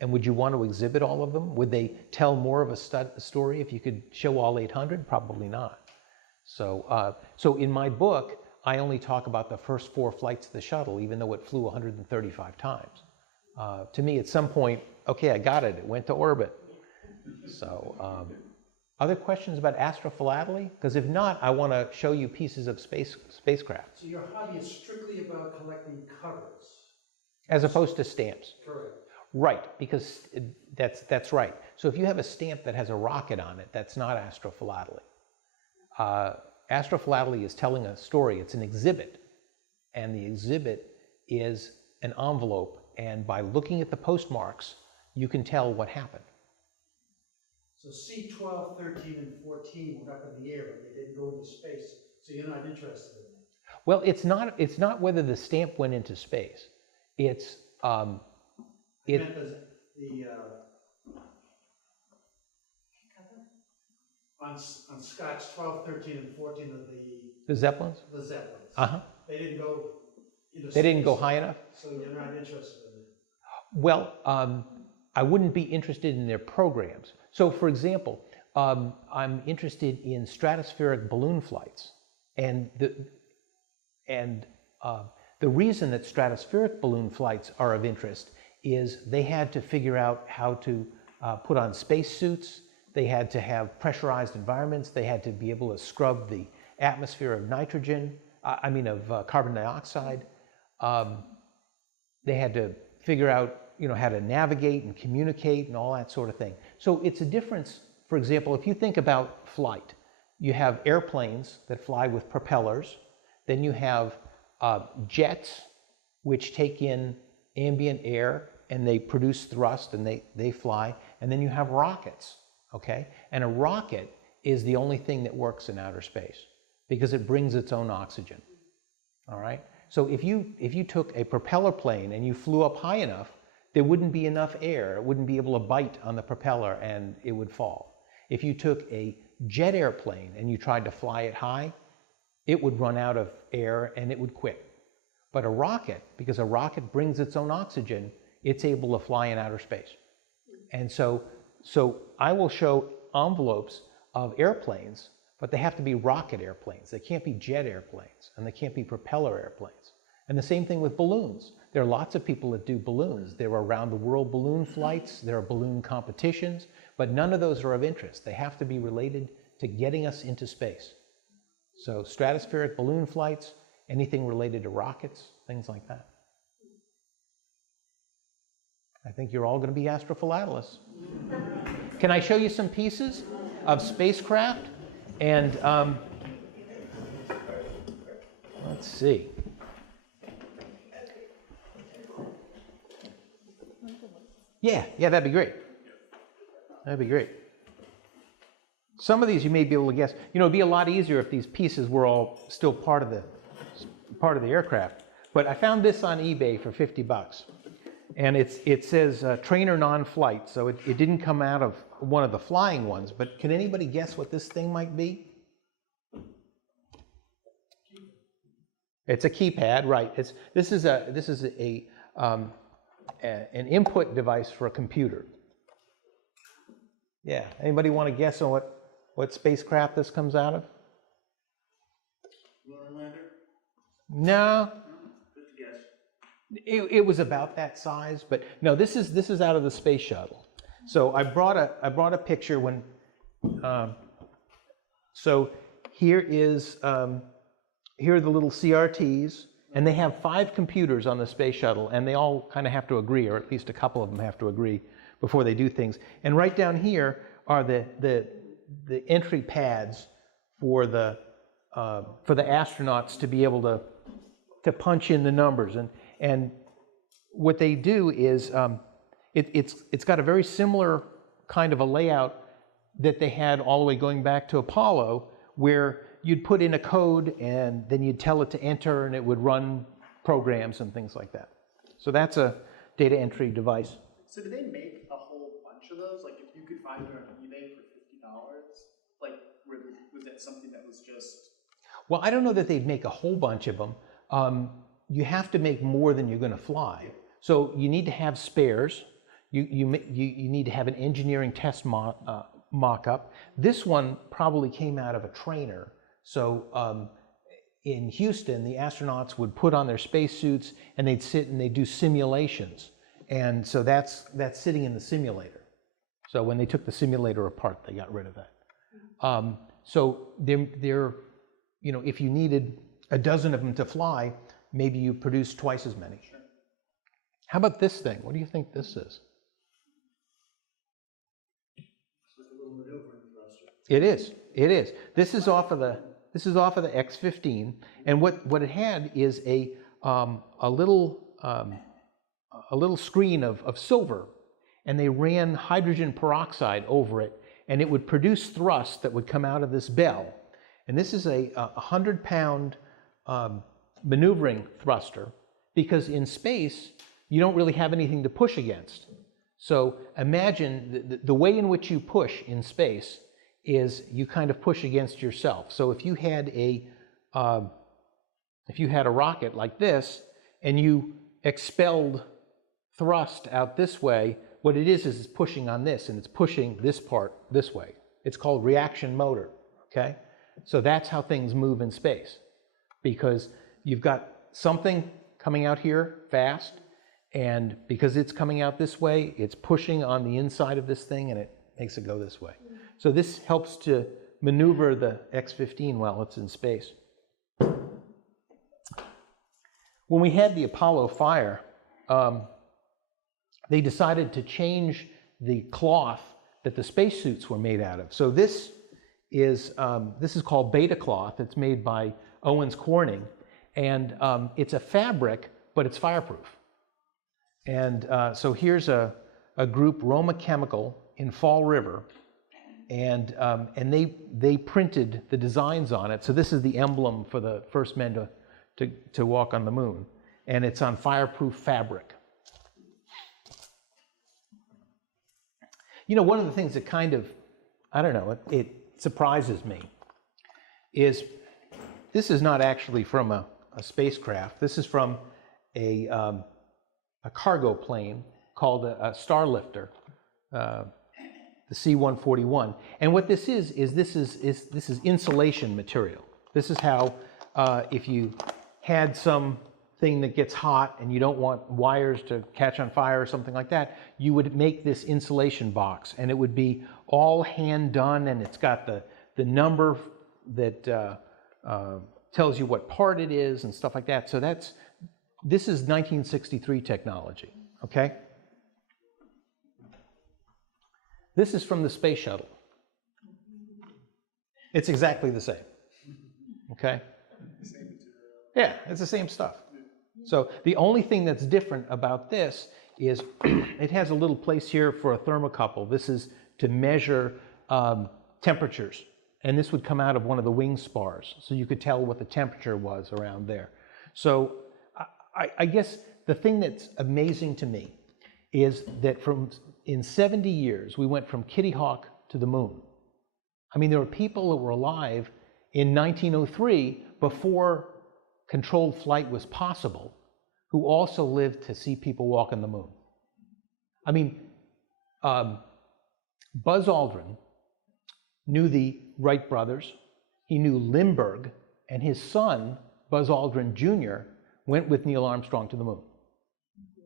And would you want to exhibit all of them? Would they tell more of a story if you could show all 800? Probably not. So, so in my book, I only talk about the first 4 flights of the shuttle, even though it flew 135 times. To me, at some point, okay, I got it. It went to orbit. So, other questions about astrophilately? Because if not, I want to show you pieces of spacecraft. So your hobby is strictly about collecting covers? As opposed to stamps. Correct. Right, because that's right. So if you have a stamp that has a rocket on it, that's not astrophilately. Astrophilately is telling a story. It's an exhibit. And the exhibit is an envelope. And by looking at the postmarks, you can tell what happened. So C12, 13, and 14 went up in the air, but they didn't go into space. So you're not interested in that? Well, it's not whether the stamp went into space. It's I meant on Scott's 12, 13, and 14 of the Zeppelins. the Zeppelins. Uh-huh. They didn't go into space. They didn't go high enough. So you're not interested in it? Well, I wouldn't be interested in their programs. So, for example, I'm interested in stratospheric balloon flights, and the reason that stratospheric balloon flights are of interest is they had to figure out how to put on spacesuits. They had to have pressurized environments. They had to be able to scrub the atmosphere of nitrogen, of carbon dioxide. They had to figure out, how to navigate and communicate and all that sort of thing. So it's a difference. For example, if you think about flight, you have airplanes that fly with propellers. Then you have jets, which take in ambient air and they produce thrust and they fly. And then you have rockets, okay? And a rocket is the only thing that works in outer space because it brings its own oxygen, all right? So if you took a propeller plane and you flew up high enough, there wouldn't be enough air. It wouldn't be able to bite on the propeller and it would fall. If you took a jet airplane and you tried to fly it high, it would run out of air and it would quit. But a rocket, because a rocket brings its own oxygen, it's able to fly in outer space. And so I will show envelopes of airplanes but they have to be rocket airplanes. They can't be jet airplanes, and they can't be propeller airplanes. And the same thing with balloons. There are lots of people that do balloons. There are around the world balloon flights, there are balloon competitions, but none of those are of interest. They have to be related to getting us into space. So stratospheric balloon flights, anything related to rockets, things like that. I think you're all going to be astrophilatelists. Can I show you some pieces of spacecraft? And let's see. Yeah, that'd be great. That'd be great. Some of these you may be able to guess. You know, it'd be a lot easier if these pieces were all still part of the aircraft. But I found this on eBay for $50. And it says trainer non-flight, so it didn't come out of one of the flying ones. But can anybody guess what this thing might be? It's a keypad, right? This is an input device for a computer. Yeah. Anybody want to guess on what spacecraft this comes out of? Lunar lander? No. Good guess. It was about that size, but no. This is out of the Space Shuttle. So I brought a picture when. So here are the little CRTs, and they have 5 computers on the Space Shuttle, and they all kind of have to agree, or at least a couple of them have to agree before they do things. And right down here are the entry pads for the astronauts to be able to punch in the numbers. And what they do is it's got a very similar kind of a layout that they had all the way going back to Apollo, where you'd put in a code and then you'd tell it to enter and it would run programs and things like that. So that's a data entry device. So did they make a whole bunch of those? Like if you could find them on eBay for $50, like was that something that was just? Well, I don't know that they'd make a whole bunch of them. You have to make more than you're going to fly. So you need to have spares. You need to have an engineering test mock-up. This one probably came out of a trainer. So in Houston, the astronauts would put on their spacesuits and they'd sit and they'd do simulations. And so that's sitting in the simulator. So when they took the simulator apart, they got rid of that. So they're, you know, if you needed a dozen of them to fly, maybe you produce twice as many. Sure. How about this thing? What do you think this is? It's like a little maneuvering thruster. It is. It is. This is off of the X-15, and what it had is a little screen of silver, and they ran hydrogen peroxide over it, and it would produce thrust that would come out of this bell. And this is a 100-pound maneuvering thruster, because in space you don't really have anything to push against. So imagine the way in which you push in space is you kind of push against yourself. So if you had a rocket like this and you expelled thrust out this way, what it is it's pushing on this, and it's pushing this part this way. It's called reaction motor, okay? So that's how things move in space, because you've got something coming out here fast, and because it's coming out this way, it's pushing on the inside of this thing and it makes it go this way. So this helps to maneuver the X-15 while it's in space. When we had the Apollo fire, they decided to change the cloth that the spacesuits were made out of. So this is called beta cloth. It's made by Owens Corning, and it's a fabric, but it's fireproof. And so here's a group, Roma Chemical, in Fall River, and they printed the designs on it. So this is the emblem for the first men to walk on the moon, and it's on fireproof fabric. You know, one of the things that kind of, I don't know, it surprises me is this is not actually from a spacecraft. This is from a cargo plane called a Starlifter. The the C-141. And what this is this is insulation material. This is how if you had something that gets hot and you don't want wires to catch on fire or something like that, you would make this insulation box, and it would be all hand done, and it's got the number that tells you what part it is and stuff like that. So this is 1963 technology, okay? This is from the Space Shuttle. It's exactly the same, okay? Yeah, it's the same stuff. So the only thing that's different about this is it has a little place here for a thermocouple. This is to measure temperatures. And this would come out of one of the wing spars, so you could tell what the temperature was around there. So I guess the thing that's amazing to me is that in 70 years, we went from Kitty Hawk to the moon. I mean, there were people that were alive in 1903 before controlled flight was possible, who also lived to see people walk on the moon. I mean, Buzz Aldrin knew the Wright brothers, he knew Lindbergh, and his son, Buzz Aldrin Jr., went with Neil Armstrong to the moon.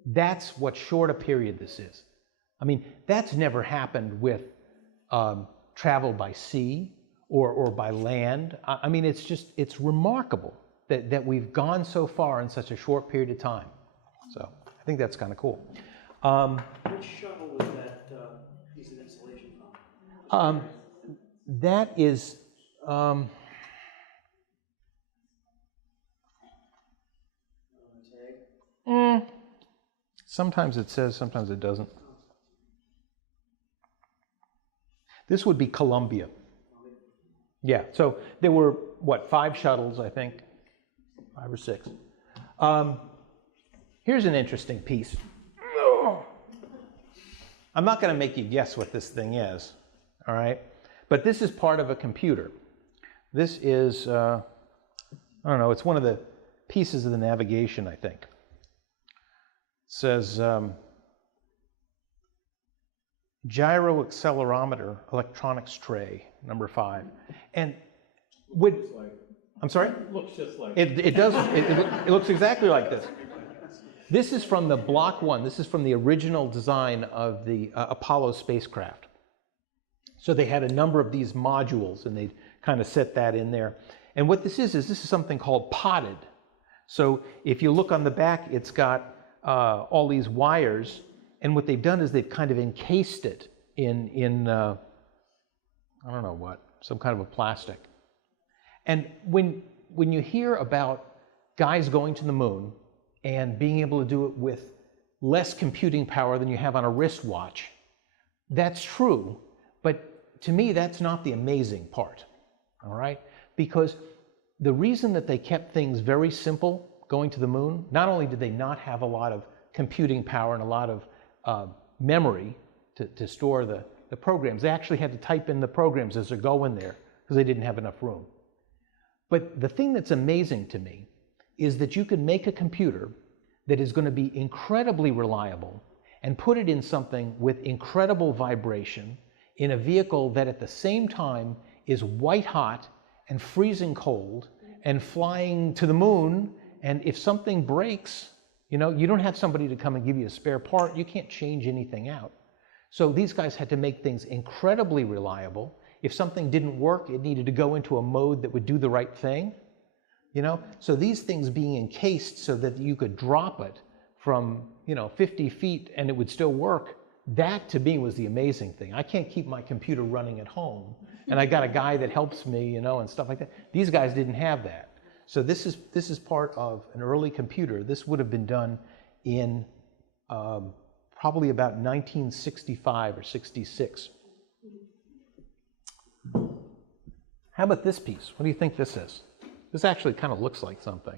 That's what short a period this is. I mean, that's never happened with travel by sea or by land. I mean, it's remarkable that we've gone so far in such a short period of time. So I think that's kind of cool. Which shuttle was that piece of insulation from? That is, sometimes it says, sometimes it doesn't. This would be Columbia. Yeah, so there were, what, 5 shuttles, I think, 5 or 6. Here's an interesting piece. I'm not going to make you guess what this thing is, all right? But this is part of a computer. This is, I don't know, it's one of the pieces of the navigation, I think. It says, gyro accelerometer electronics tray, number 5. And I'm sorry? It looks just like it does. It looks exactly like this. This is from the Block 1. This is from the original design of the Apollo spacecraft. So they had a number of these modules, and they kind of set that in there. And what this is something called potted. So if you look on the back, it's got all these wires, and what they've done is they've kind of encased it in I don't know what, some kind of a plastic. And when you hear about guys going to the moon and being able to do it with less computing power than you have on a wristwatch, that's true, but to me, that's not the amazing part, all right? Because the reason that they kept things very simple going to the moon, not only did they not have a lot of computing power and a lot of memory to store the programs, they actually had to type in the programs as they're going there because they didn't have enough room. But the thing that's amazing to me is that you can make a computer that is going to be incredibly reliable and put it in something with incredible vibration in a vehicle that at the same time is white hot and freezing cold and flying to the moon, and if something breaks, you know, you don't have somebody to come and give you a spare part. You can't change anything out. So these guys had to make things incredibly reliable. If something didn't work, it needed to go into a mode that would do the right thing, you know? So these things being encased so that you could drop it from, 50 feet and it would still work, that to me was the amazing thing. I can't keep my computer running at home, and I got a guy that helps me, and stuff like that. These guys didn't have that. So this is part of an early computer. This would have been done in probably about 1965 or 66. How about this piece? What do you think this is? This actually kind of looks like something.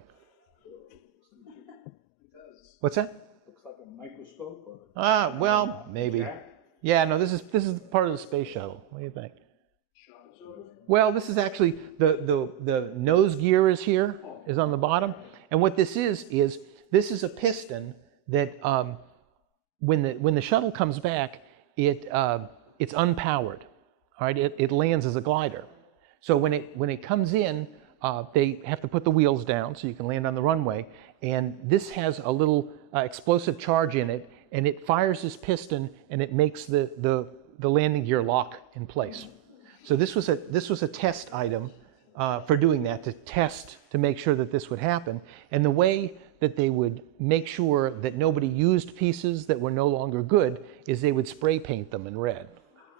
What's that? looks like a microscope or Well, maybe. Yeah, no, this is part of the Space Shuttle. What do you think? Well, this is actually, the nose gear is here, is on the bottom. And what this is this is a piston that when the shuttle comes back, it it's unpowered. All right, it lands as a glider. So when it comes in, they have to put the wheels down so you can land on the runway. And this has a little explosive charge in it, and it fires this piston, and it makes the landing gear lock in place. So this was a test item for doing that, to test to make sure that this would happen. And the way that they would make sure that nobody used pieces that were no longer good is they would spray paint them in red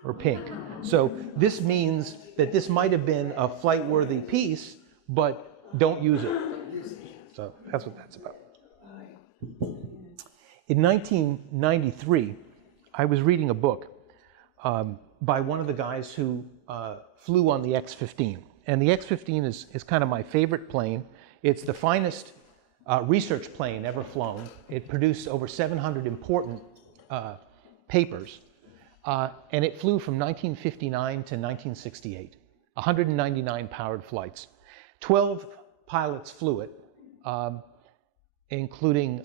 or pink. So this means that this might have been a flight-worthy piece, but don't use it. So that's what that's about. In 1993, I was reading a book by one of the guys who flew on the X-15. And the X-15 is kind of my favorite plane. It's the finest research plane ever flown. It produced over 700 important papers. And it flew from 1959 to 1968, 199 powered flights. 12 pilots flew it, including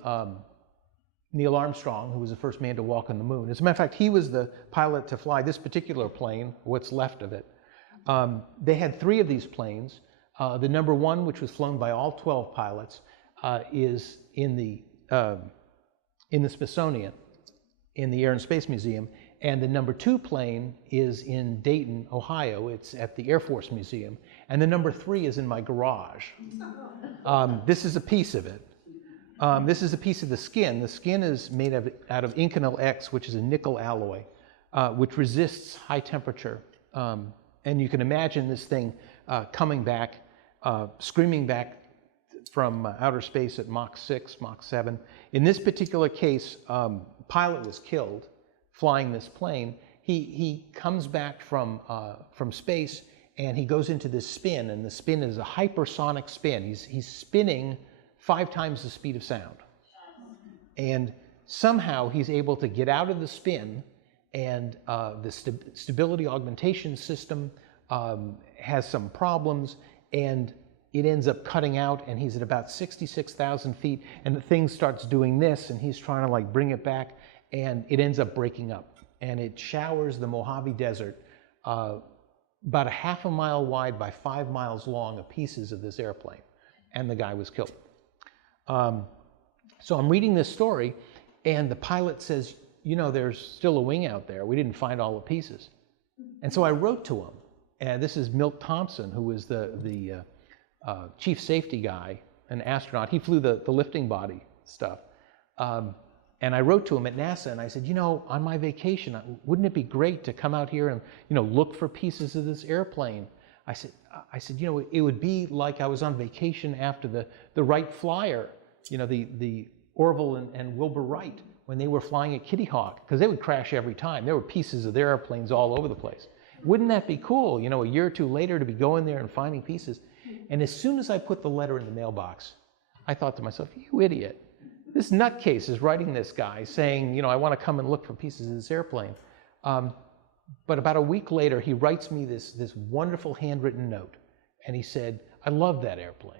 Neil Armstrong, who was the first man to walk on the moon. As a matter of fact, he was the pilot to fly this particular plane, what's left of it. They had 3 of these planes. The number 1, which was flown by all 12 pilots, is in the Smithsonian, in the Air and Space Museum. And the number 2 plane is in Dayton, Ohio. It's at the Air Force Museum. And the number 3 is in my garage. This is a piece of it. This is a piece of the skin. The skin is made out of Inconel X, which is a nickel alloy, which resists high temperature. And you can imagine this thing coming back, screaming back from outer space at Mach 6, Mach 7. In this particular case, pilot was killed flying this plane. He comes back from space, and he goes into this spin, and the spin is a hypersonic spin. He's spinning 5 times the speed of sound. And somehow he's able to get out of the spin, and the stability augmentation system has some problems, and it ends up cutting out, and he's at about 66,000 feet, and the thing starts doing this, and he's trying to like bring it back, and it ends up breaking up, and it showers the Mojave Desert about a half a mile wide by 5 miles long of pieces of this airplane, and the guy was killed. So I'm reading this story, and the pilot says, you know, there's still a wing out there. We didn't find all the pieces. And so I wrote to him, and this is Milt Thompson, who was the chief safety guy, an astronaut. He flew the lifting body stuff. And I wrote to him at NASA, and I said, you know, on my vacation, wouldn't it be great to come out here and, you know, look for pieces of this airplane? I said, you know, it would be like I was on vacation after the Wright Flyer, you know, the Orville and Wilbur Wright, when they were flying at Kitty Hawk, because they would crash every time. There were pieces of their airplanes all over the place. Wouldn't that be cool, you know, a year or 2 later to be going there and finding pieces? And as soon as I put the letter in the mailbox, I thought to myself, you idiot. This nutcase is writing this guy saying, you know, I want to come and look for pieces of this airplane. But about a week later, he writes me this wonderful handwritten note. And he said, I love that airplane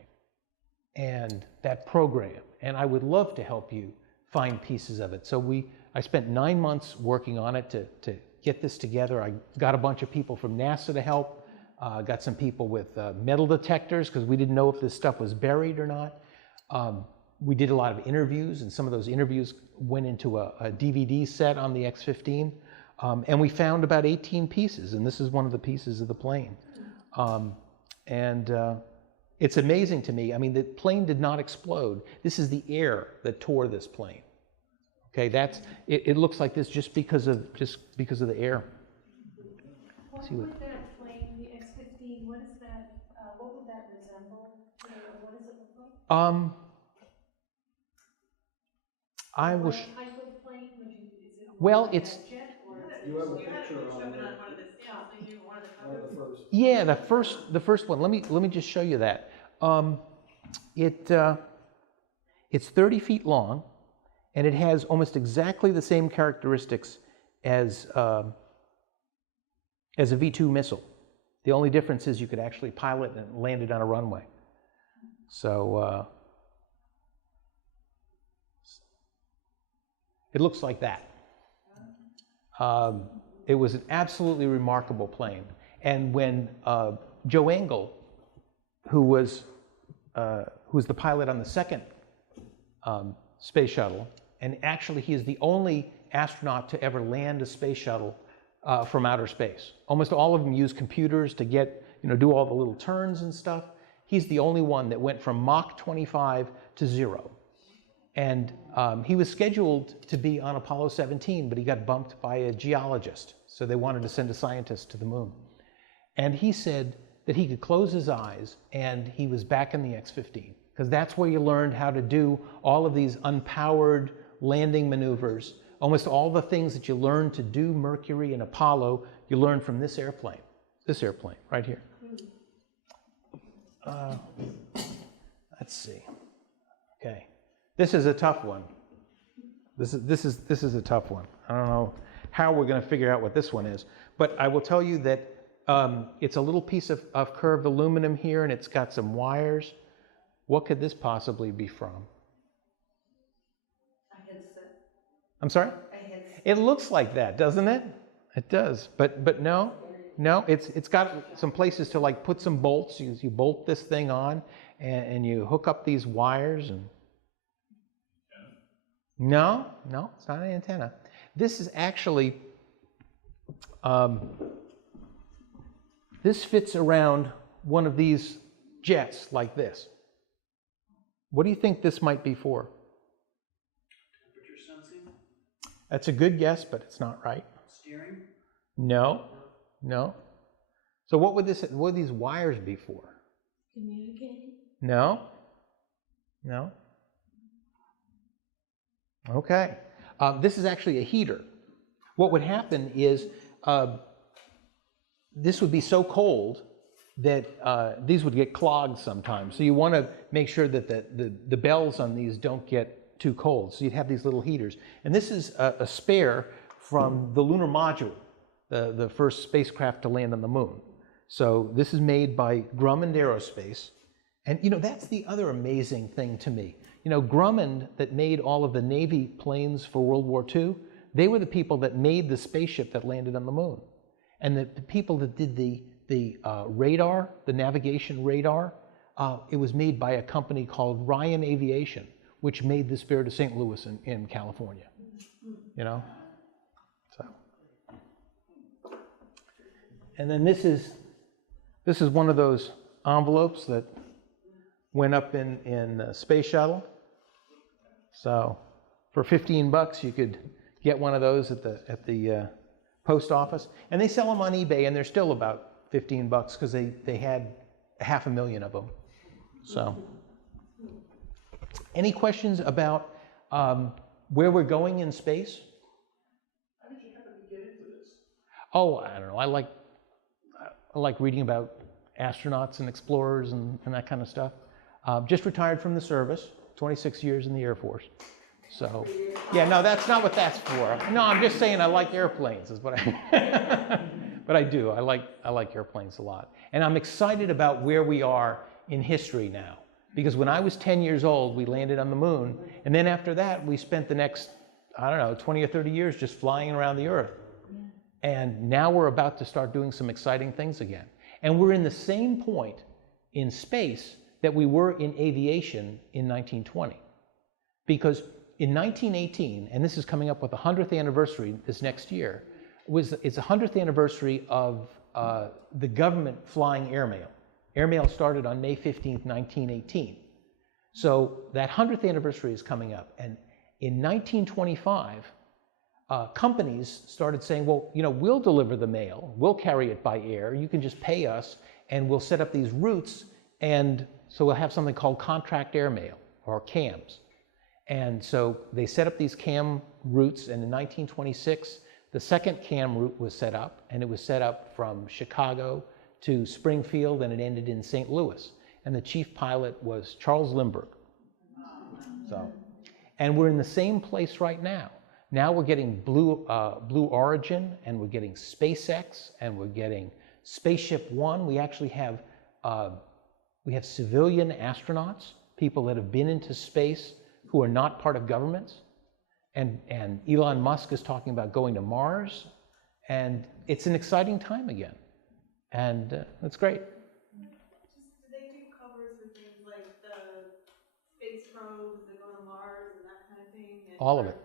and that program, and I would love to help you find pieces of it. So I spent 9 months working on it to get this together. I got a bunch of people from NASA to help, got some people with metal detectors, because we didn't know if this stuff was buried or not. We did a lot of interviews, and some of those interviews went into a DVD set on the X-15. And we found about 18 pieces, and this is one of the pieces of the plane. It's amazing to me. I mean, the plane did not explode. This is the air that tore this plane. Okay, it looks like this just because of the air. What would that plane, the X-15, what is that? What would that resemble? What does it look like? I What wish. type of plane would you? Is it Well, like it's. a jet or? You have a picture on there, one of the stamps, so you one of the one of the first. Yeah, the first one. Let me just show you that. It's 30 feet long, and it has almost exactly the same characteristics as a V-2 missile. The only difference is you could actually pilot and land it on a runway. So it looks like that. It was an absolutely remarkable plane. And when Joe Engle, who was the pilot on the second space shuttle, and actually he is the only astronaut to ever land a space shuttle from outer space. Almost all of them use computers to get, do all the little turns and stuff. He's the only one that went from Mach 25 to 0. And he was scheduled to be on Apollo 17, but he got bumped by a geologist. So they wanted to send a scientist to the moon. And he said that he could close his eyes and he was back in the X-15, because that's where you learned how to do all of these unpowered landing maneuvers. Almost all the things that you learned to do Mercury and Apollo, you learned from this airplane right here. Let's see. Okay, this is a tough one. This is a tough one. I don't know how we're going to figure out what this one is, but I will tell you that it's a little piece of curved aluminum here, and it's got some wires. What could this possibly be from? A headset. I'm sorry? A headset. It looks like that, doesn't it? It does, but no, it's got some places to like put some bolts. You bolt this thing on, and you hook up these wires, and no, it's not an antenna. This is actually, this fits around one of these jets like this. What do you think this might be for? Temperature sensing, That's a good guess, but it's not right. steering. No. So what would these wires be for? Communicating. No. Okay. This is actually a heater. What would happen is this would be so cold that these would get clogged sometimes. So you want to make sure that the bells on these don't get too cold. So you'd have these little heaters. And this is a spare from the lunar module, the first spacecraft to land on the moon. So this is made by Grumman Aerospace. And that's the other amazing thing to me. Grumman, that made all of the Navy planes for World War II, they were the people that made the spaceship that landed on the moon. And the people that did the radar, the navigation radar, it was made by a company called Ryan Aviation, which made the Spirit of St. Louis in California. So. And then this is one of those envelopes that went up in Space Shuttle. So for $15, you could get one of those at the post office, and they sell them on eBay, and they're still about $15 because they had 500,000 of them. So, any questions about where we're going in space? How did you happen to get into this? Oh, I don't know. I like reading about astronauts and explorers and that kind of stuff. Just retired from the service, 26 years in the Air Force. So, yeah, no, that's not what that's for. No, I'm just saying I like airplanes is what I but I do. I like airplanes a lot. And I'm excited about where we are in history now. Because when I was 10 years old, we landed on the moon. And then after that, we spent the next, 20 or 30 years just flying around the Earth. And now we're about to start doing some exciting things again. And we're in the same point in space that we were in aviation in 1920. Because in 1918, and this is coming up with the 100th anniversary this next year, it's the 100th anniversary of the government flying airmail. Airmail started on May 15th, 1918. So that 100th anniversary is coming up. And in 1925, companies started saying, well, we'll deliver the mail, we'll carry it by air, you can just pay us, and we'll set up these routes, and so we'll have something called contract airmail, or CAMs. And so they set up these CAM routes, and in 1926, the second CAM route was set up, and it was set up from Chicago to Springfield, and it ended in St. Louis. And the chief pilot was Charles Lindbergh. So, and we're in the same place right now. Now we're getting Blue Origin, and we're getting SpaceX, and we're getting Spaceship One. We actually have civilian astronauts, people that have been into space who are not part of governments. And Elon Musk is talking about going to Mars. And it's an exciting time again. And it's great. Do they do covers for things like the space probes that go to Mars and that kind of thing? And All of it.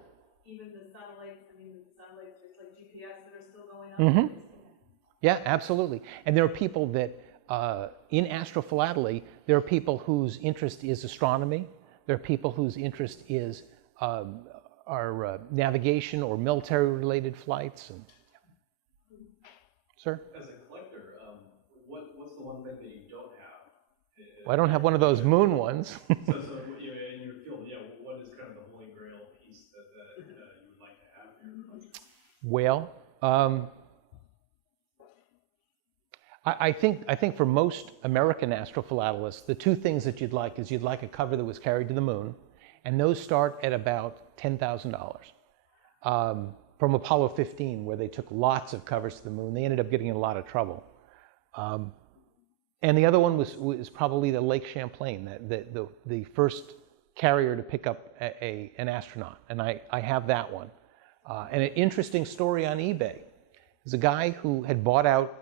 Even the satellites, I mean, the satellites, there's like GPS that are still going up. Mm-hmm. Yeah, absolutely. And there are people that, in Astrophilatelist, there are people whose interest is astronomy. There are people whose interest is navigation or military-related flights. And, Sir? As a collector, what's the one thing that you don't have? Well, I don't have one of those moon ones. So you know, in your field, yeah, what is kind of the holy grail piece that you would like to have in your collection? Well, I think for most American astrophilatelists, the two things that you'd like is you'd like a cover that was carried to the moon, and those start at about $10,000. From Apollo 15, where they took lots of covers to the moon, they ended up getting in a lot of trouble. And the other one was probably the Lake Champlain, the first carrier to pick up an astronaut, and I have that one. And an interesting story on eBay. There's a guy who had bought out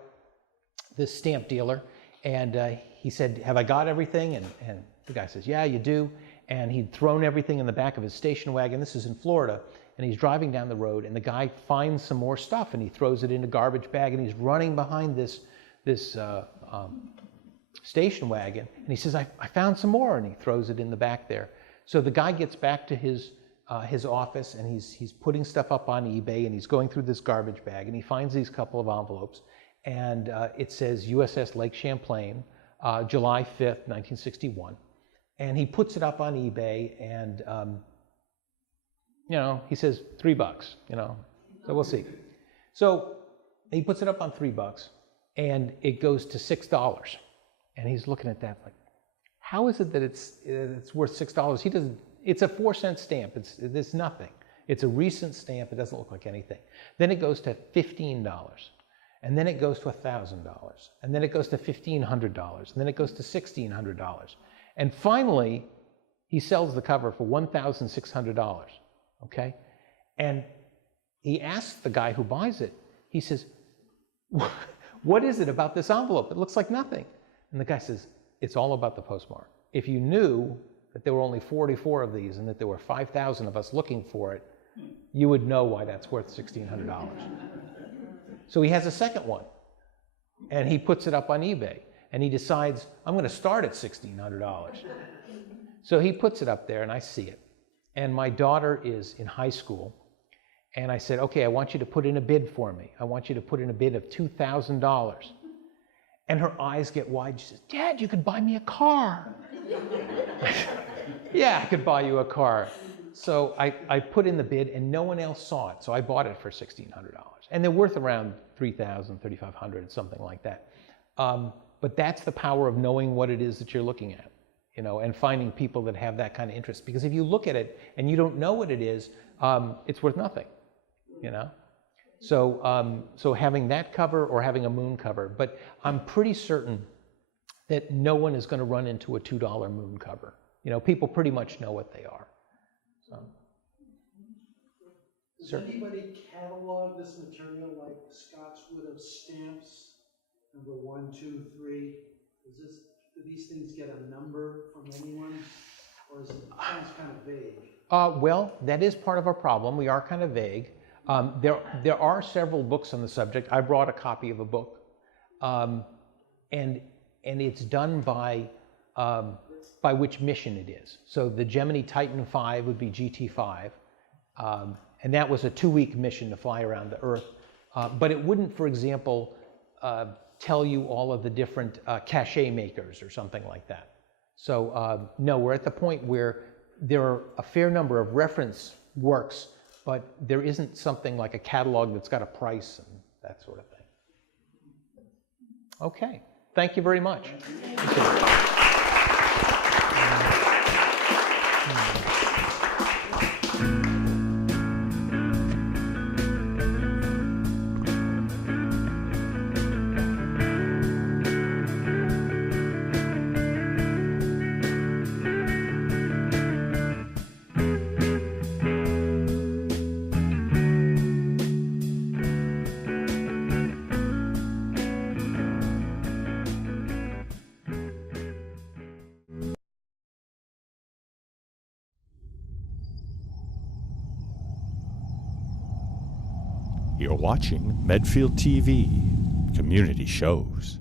this stamp dealer, and he said, "Have I got everything?" And the guy says, "Yeah, you do." And he'd thrown everything in the back of his station wagon. This is in Florida. And he's driving down the road, and the guy finds some more stuff, and he throws it in a garbage bag, and he's running behind this station wagon, and he says, I found some more, and he throws it in the back there. So the guy gets back to his office, and he's putting stuff up on eBay, and he's going through this garbage bag, and he finds these couple of envelopes, and it says USS Lake Champlain, July 5th, 1961. And he puts it up on eBay, and you know, he says $3, you know, so we'll see. So he puts it up on $3, and it goes to $6. And he's looking at that like, how is it that it's worth $6? He doesn't. It's a 4-cent stamp. It's nothing. It's a recent stamp. It doesn't look like anything. Then it goes to $15, and then it goes to $1,000, and then it goes to $1,500, and then it goes to $1,600, and finally he sells the cover for $1,600. Okay, and he asks the guy who buys it. He says, "What is it about this envelope? It looks like nothing." And the guy says, "It's all about the postmark. If you knew that there were only 44 of these and that there were 5,000 of us looking for it, you would know why that's worth $1,600. So he has a second one, and he puts it up on eBay, and he decides, I'm going to start at $1,600. So he puts it up there, and I see it. And my daughter is in high school, and I said, okay, I want you to put in a bid for me. I want you to put in a bid of $2,000. And her eyes get wide. She says, Dad, you could buy me a car. Yeah, I could buy you a car. So I put in the bid, and no one else saw it. So I bought it for $1,600. And they're worth around $3,000, $3,500, something like that. But that's the power of knowing what it is that you're looking at, you know, and finding people that have that kind of interest. Because if you look at it and you don't know what it is, it's worth nothing, you know. So, so having that cover or having a moon cover, but I'm pretty certain that no one is going to run into a $2 moon cover. You know, people pretty much know what they are. So. Does Sir? anybody catalog this material like Scott's would of stamps, number 1, 2, 3? Do these things get a number from anyone, or is it sounds kind of vague? Well, that is part of our problem. We are kind of vague. There are several books on the subject. I brought a copy of a book, and it's done by which mission it is. So the Gemini Titan V would be GT5, and that was a 2-week mission to fly around the Earth. But it wouldn't, for example, tell you all of the different cachet makers or something like that. So no, we're at the point where there are a fair number of reference works, but there isn't something like a catalog that's got a price and that sort of thing. Okay, thank you very much. You're watching Medfield TV, community shows.